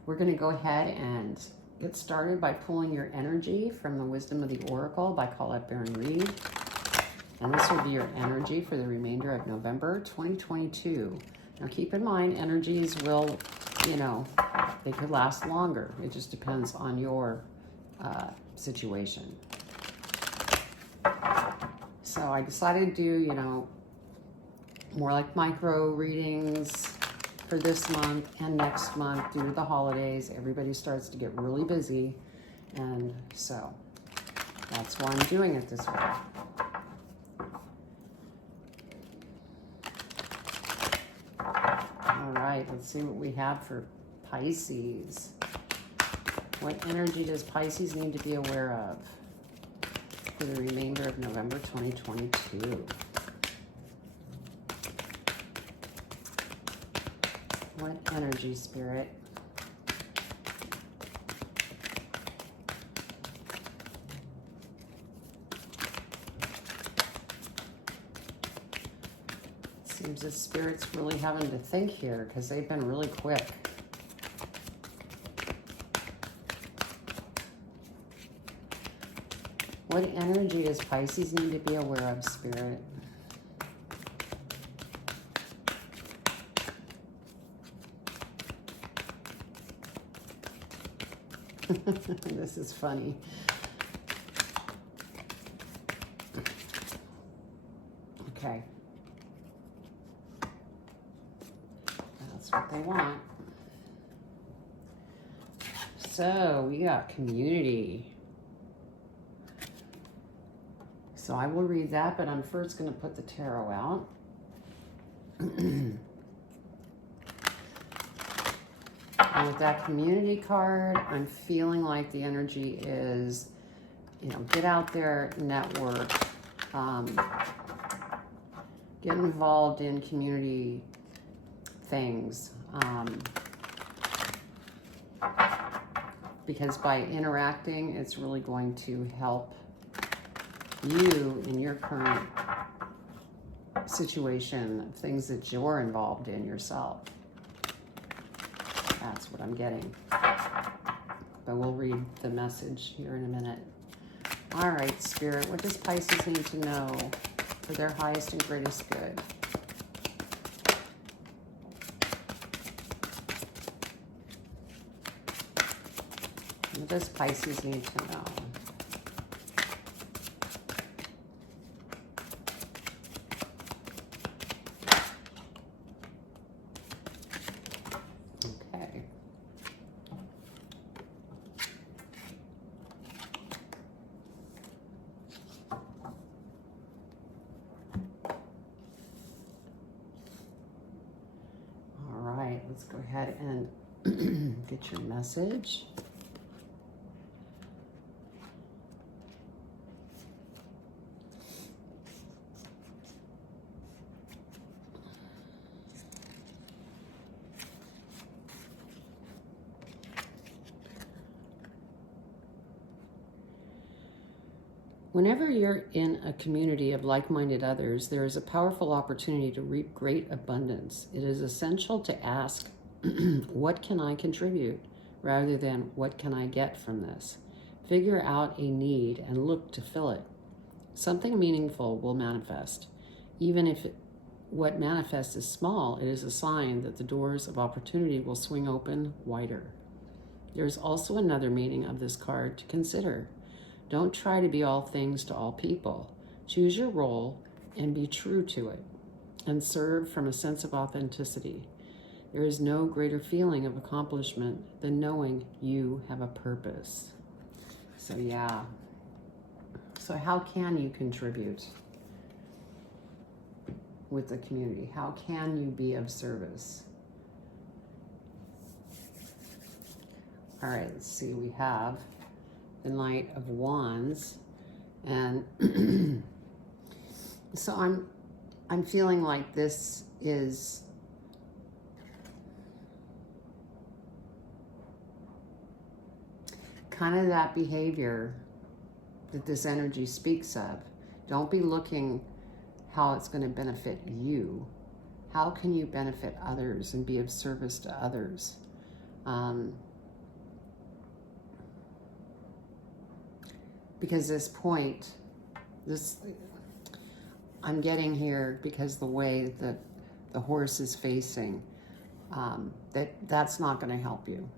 We're going to go ahead and get started by pulling your energy from the Wisdom of the Oracle by Colette Baron Reed. And this will be your energy for the remainder of November 2022. Now keep in mind, energies will, you know, they could last longer. It just depends on your situation. So I decided to do, you know, more like micro readings for this month and next month due to the holidays. Everybody starts to get really busy, and so that's why I'm doing it this way. All right, let's see what we have for Pisces. What energy does Pisces need to be aware of for the remainder of November 2022? What energy, Spirit? Seems the Spirit's really having to think here, because they've been really quick. What energy does Pisces need to be aware of, Spirit? This is funny. Okay. That's what they want. So we got community. So I will read that, but I'm first going to put the tarot out. And with that community card, I'm feeling like the energy is, you know, get out there, network, get involved in community things. Because by interacting, it's really going to help you in your current situation, things that you're involved in yourself. That's what I'm getting. But we'll read the message here in a minute. All right, Spirit, what does Pisces need to know for their highest and greatest good? What does Pisces need to know? Okay. All right, let's go ahead and get your message. Whenever you're in a community of like-minded others, there is a powerful opportunity to reap great abundance. It is essential to ask, what can I contribute, rather than what can I get from this? Figure out a need and look to fill it. Something meaningful will manifest. Even if what manifests is small, it is a sign that the doors of opportunity will swing open wider. There is also another meaning of this card to consider. Don't try to be all things to all people. Choose your role and be true to it, and serve from a sense of authenticity. There is no greater feeling of accomplishment than knowing you have a purpose. So yeah. So how can you contribute with the community? How can you be of service? All right, let's see. We have the Knight of Wands, and so I'm feeling like this is kind of that behavior that this energy speaks of. Don't be looking how it's going to benefit you. How can you benefit others and be of service to others? Because this point, I'm getting here because the way that the horse is facing, that's not going to help you.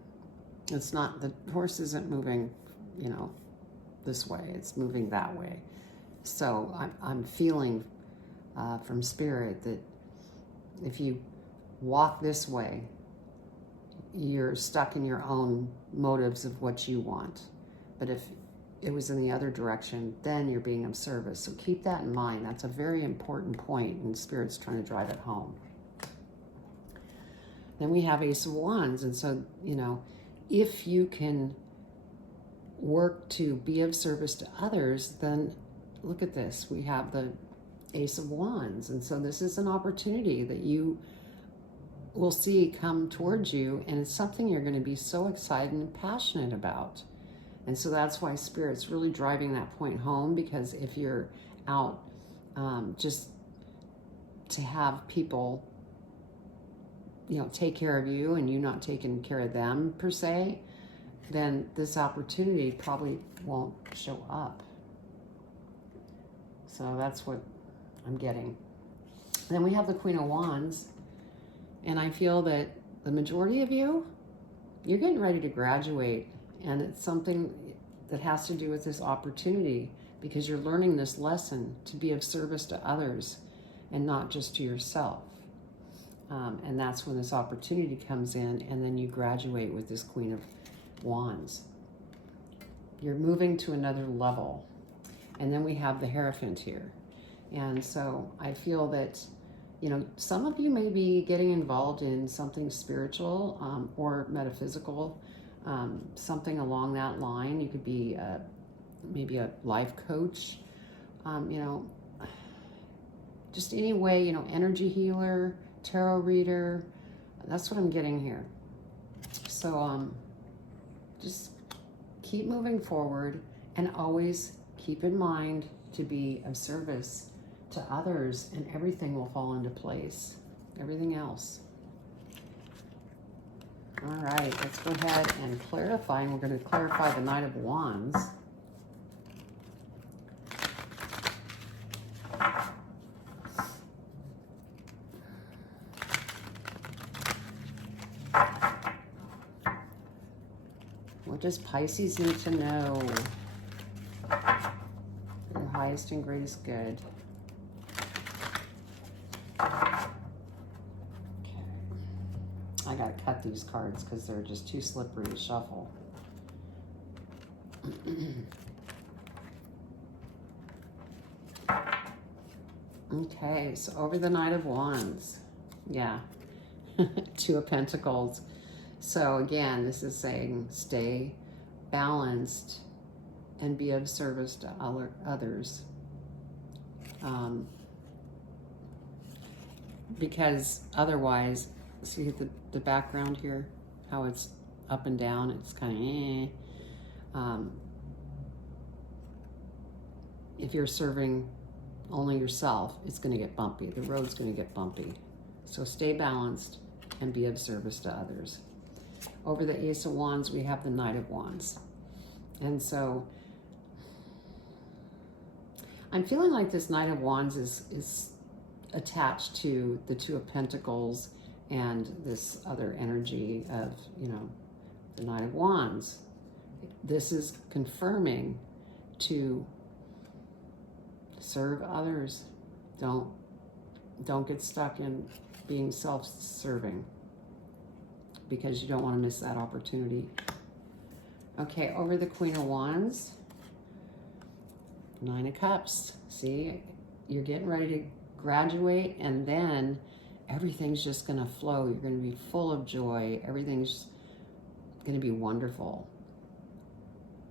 It's not, the horse isn't moving, you know, this way. It's moving that way. So I'm feeling from Spirit that if you walk this way, you're stuck in your own motives of what you want. But if it was in the other direction, then you're being of service. So keep that in mind. That's a very important point, and Spirit's trying to drive it home. Then we have Ace of Wands, and so, you know, if you can work to be of service to others, then look at this. We have the Ace of Wands, and so this is an opportunity that you will see come towards you, and it's something you're going to be so excited and passionate about. And so that's why Spirit's really driving that point home, because if you're out just to have people, you know, take care of you and you not taking care of them per se, then this opportunity probably won't show up. So that's what I'm getting. Then we have the Queen of Wands, and I feel that the majority of you, you're getting ready to graduate. And it's something that has to do with this opportunity, because you're learning this lesson to be of service to others and not just to yourself. And that's when this opportunity comes in, and then you graduate with this Queen of Wands. You're moving to another level. And then we have the Hierophant here. And so I feel that, you know, some of you may be getting involved in something spiritual or metaphysical, something along that line. You could be maybe a life coach, you know, just any way, you know, energy healer, tarot reader. That's what I'm getting here. So just keep moving forward and always keep in mind to be of service to others, and everything will fall into place. Everything else. All right, let's go ahead and clarify. And we're going to clarify the Knight of Wands. What does Pisces need to know? Your highest and greatest good. Okay. I gotta cut these cards because they're just too slippery to shuffle. Okay, so over the Knight of Wands. Yeah. Two of Pentacles. So again, this is saying stay balanced and be of service to others. Because otherwise, see the background here, how it's up and down, it's kind of if you're serving only yourself, it's going to get bumpy. The road's going to get bumpy. So stay balanced and be of service to others. Over the Ace of Wands, we have the Knight of Wands. And so I'm feeling like this Knight of Wands is attached to the Two of Pentacles and this other energy of, you know, the Knight of Wands. This is confirming to serve others. Don't get stuck in being self-serving, because you don't want to miss that opportunity. Okay, over the Queen of Wands, Nine of Cups. See, you're getting ready to graduate, and then everything's just going to flow. You're going to be full of joy. Everything's going to be wonderful.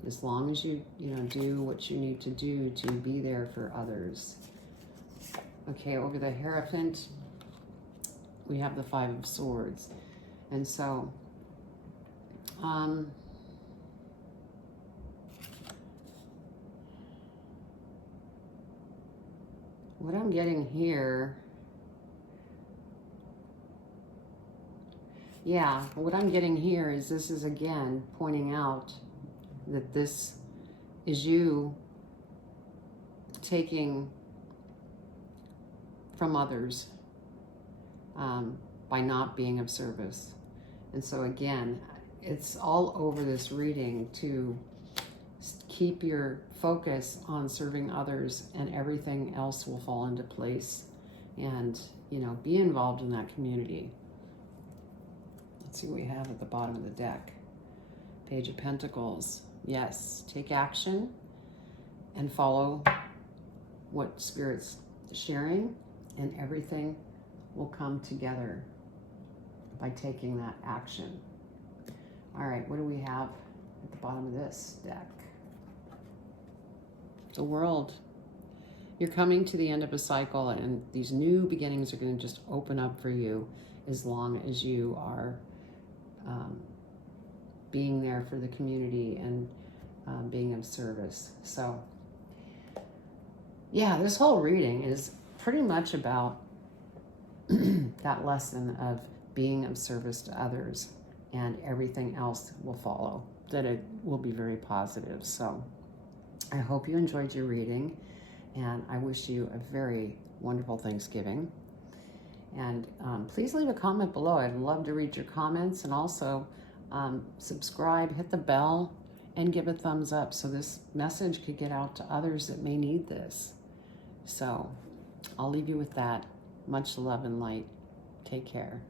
As long as you do what you need to do to be there for others. Okay, over the Hierophant, we have the Five of Swords. And so, what I'm getting here, what I'm getting here is this is again pointing out that this is you taking from others by not being of service. And so again, it's all over this reading to keep your focus on serving others, and everything else will fall into place. And, you know, be involved in that community. Let's see what we have at the bottom of the deck. Page of Pentacles. Yes, take action and follow what Spirit's sharing, and everything will come together by taking that action. All right, what do we have at the bottom of this deck? The World. You're coming to the end of a cycle, and these new beginnings are going to just open up for you as long as you are being there for the community and being of service. So, yeah, this whole reading is pretty much about that lesson of being of service to others, and everything else will follow, that it will be very positive. So I hope you enjoyed your reading, and I wish you a very wonderful Thanksgiving. And please leave a comment below. I'd love to read your comments, and also subscribe, hit the bell, and give a thumbs up so this message could get out to others that may need this. So I'll leave you with that. Much love and light. Take care.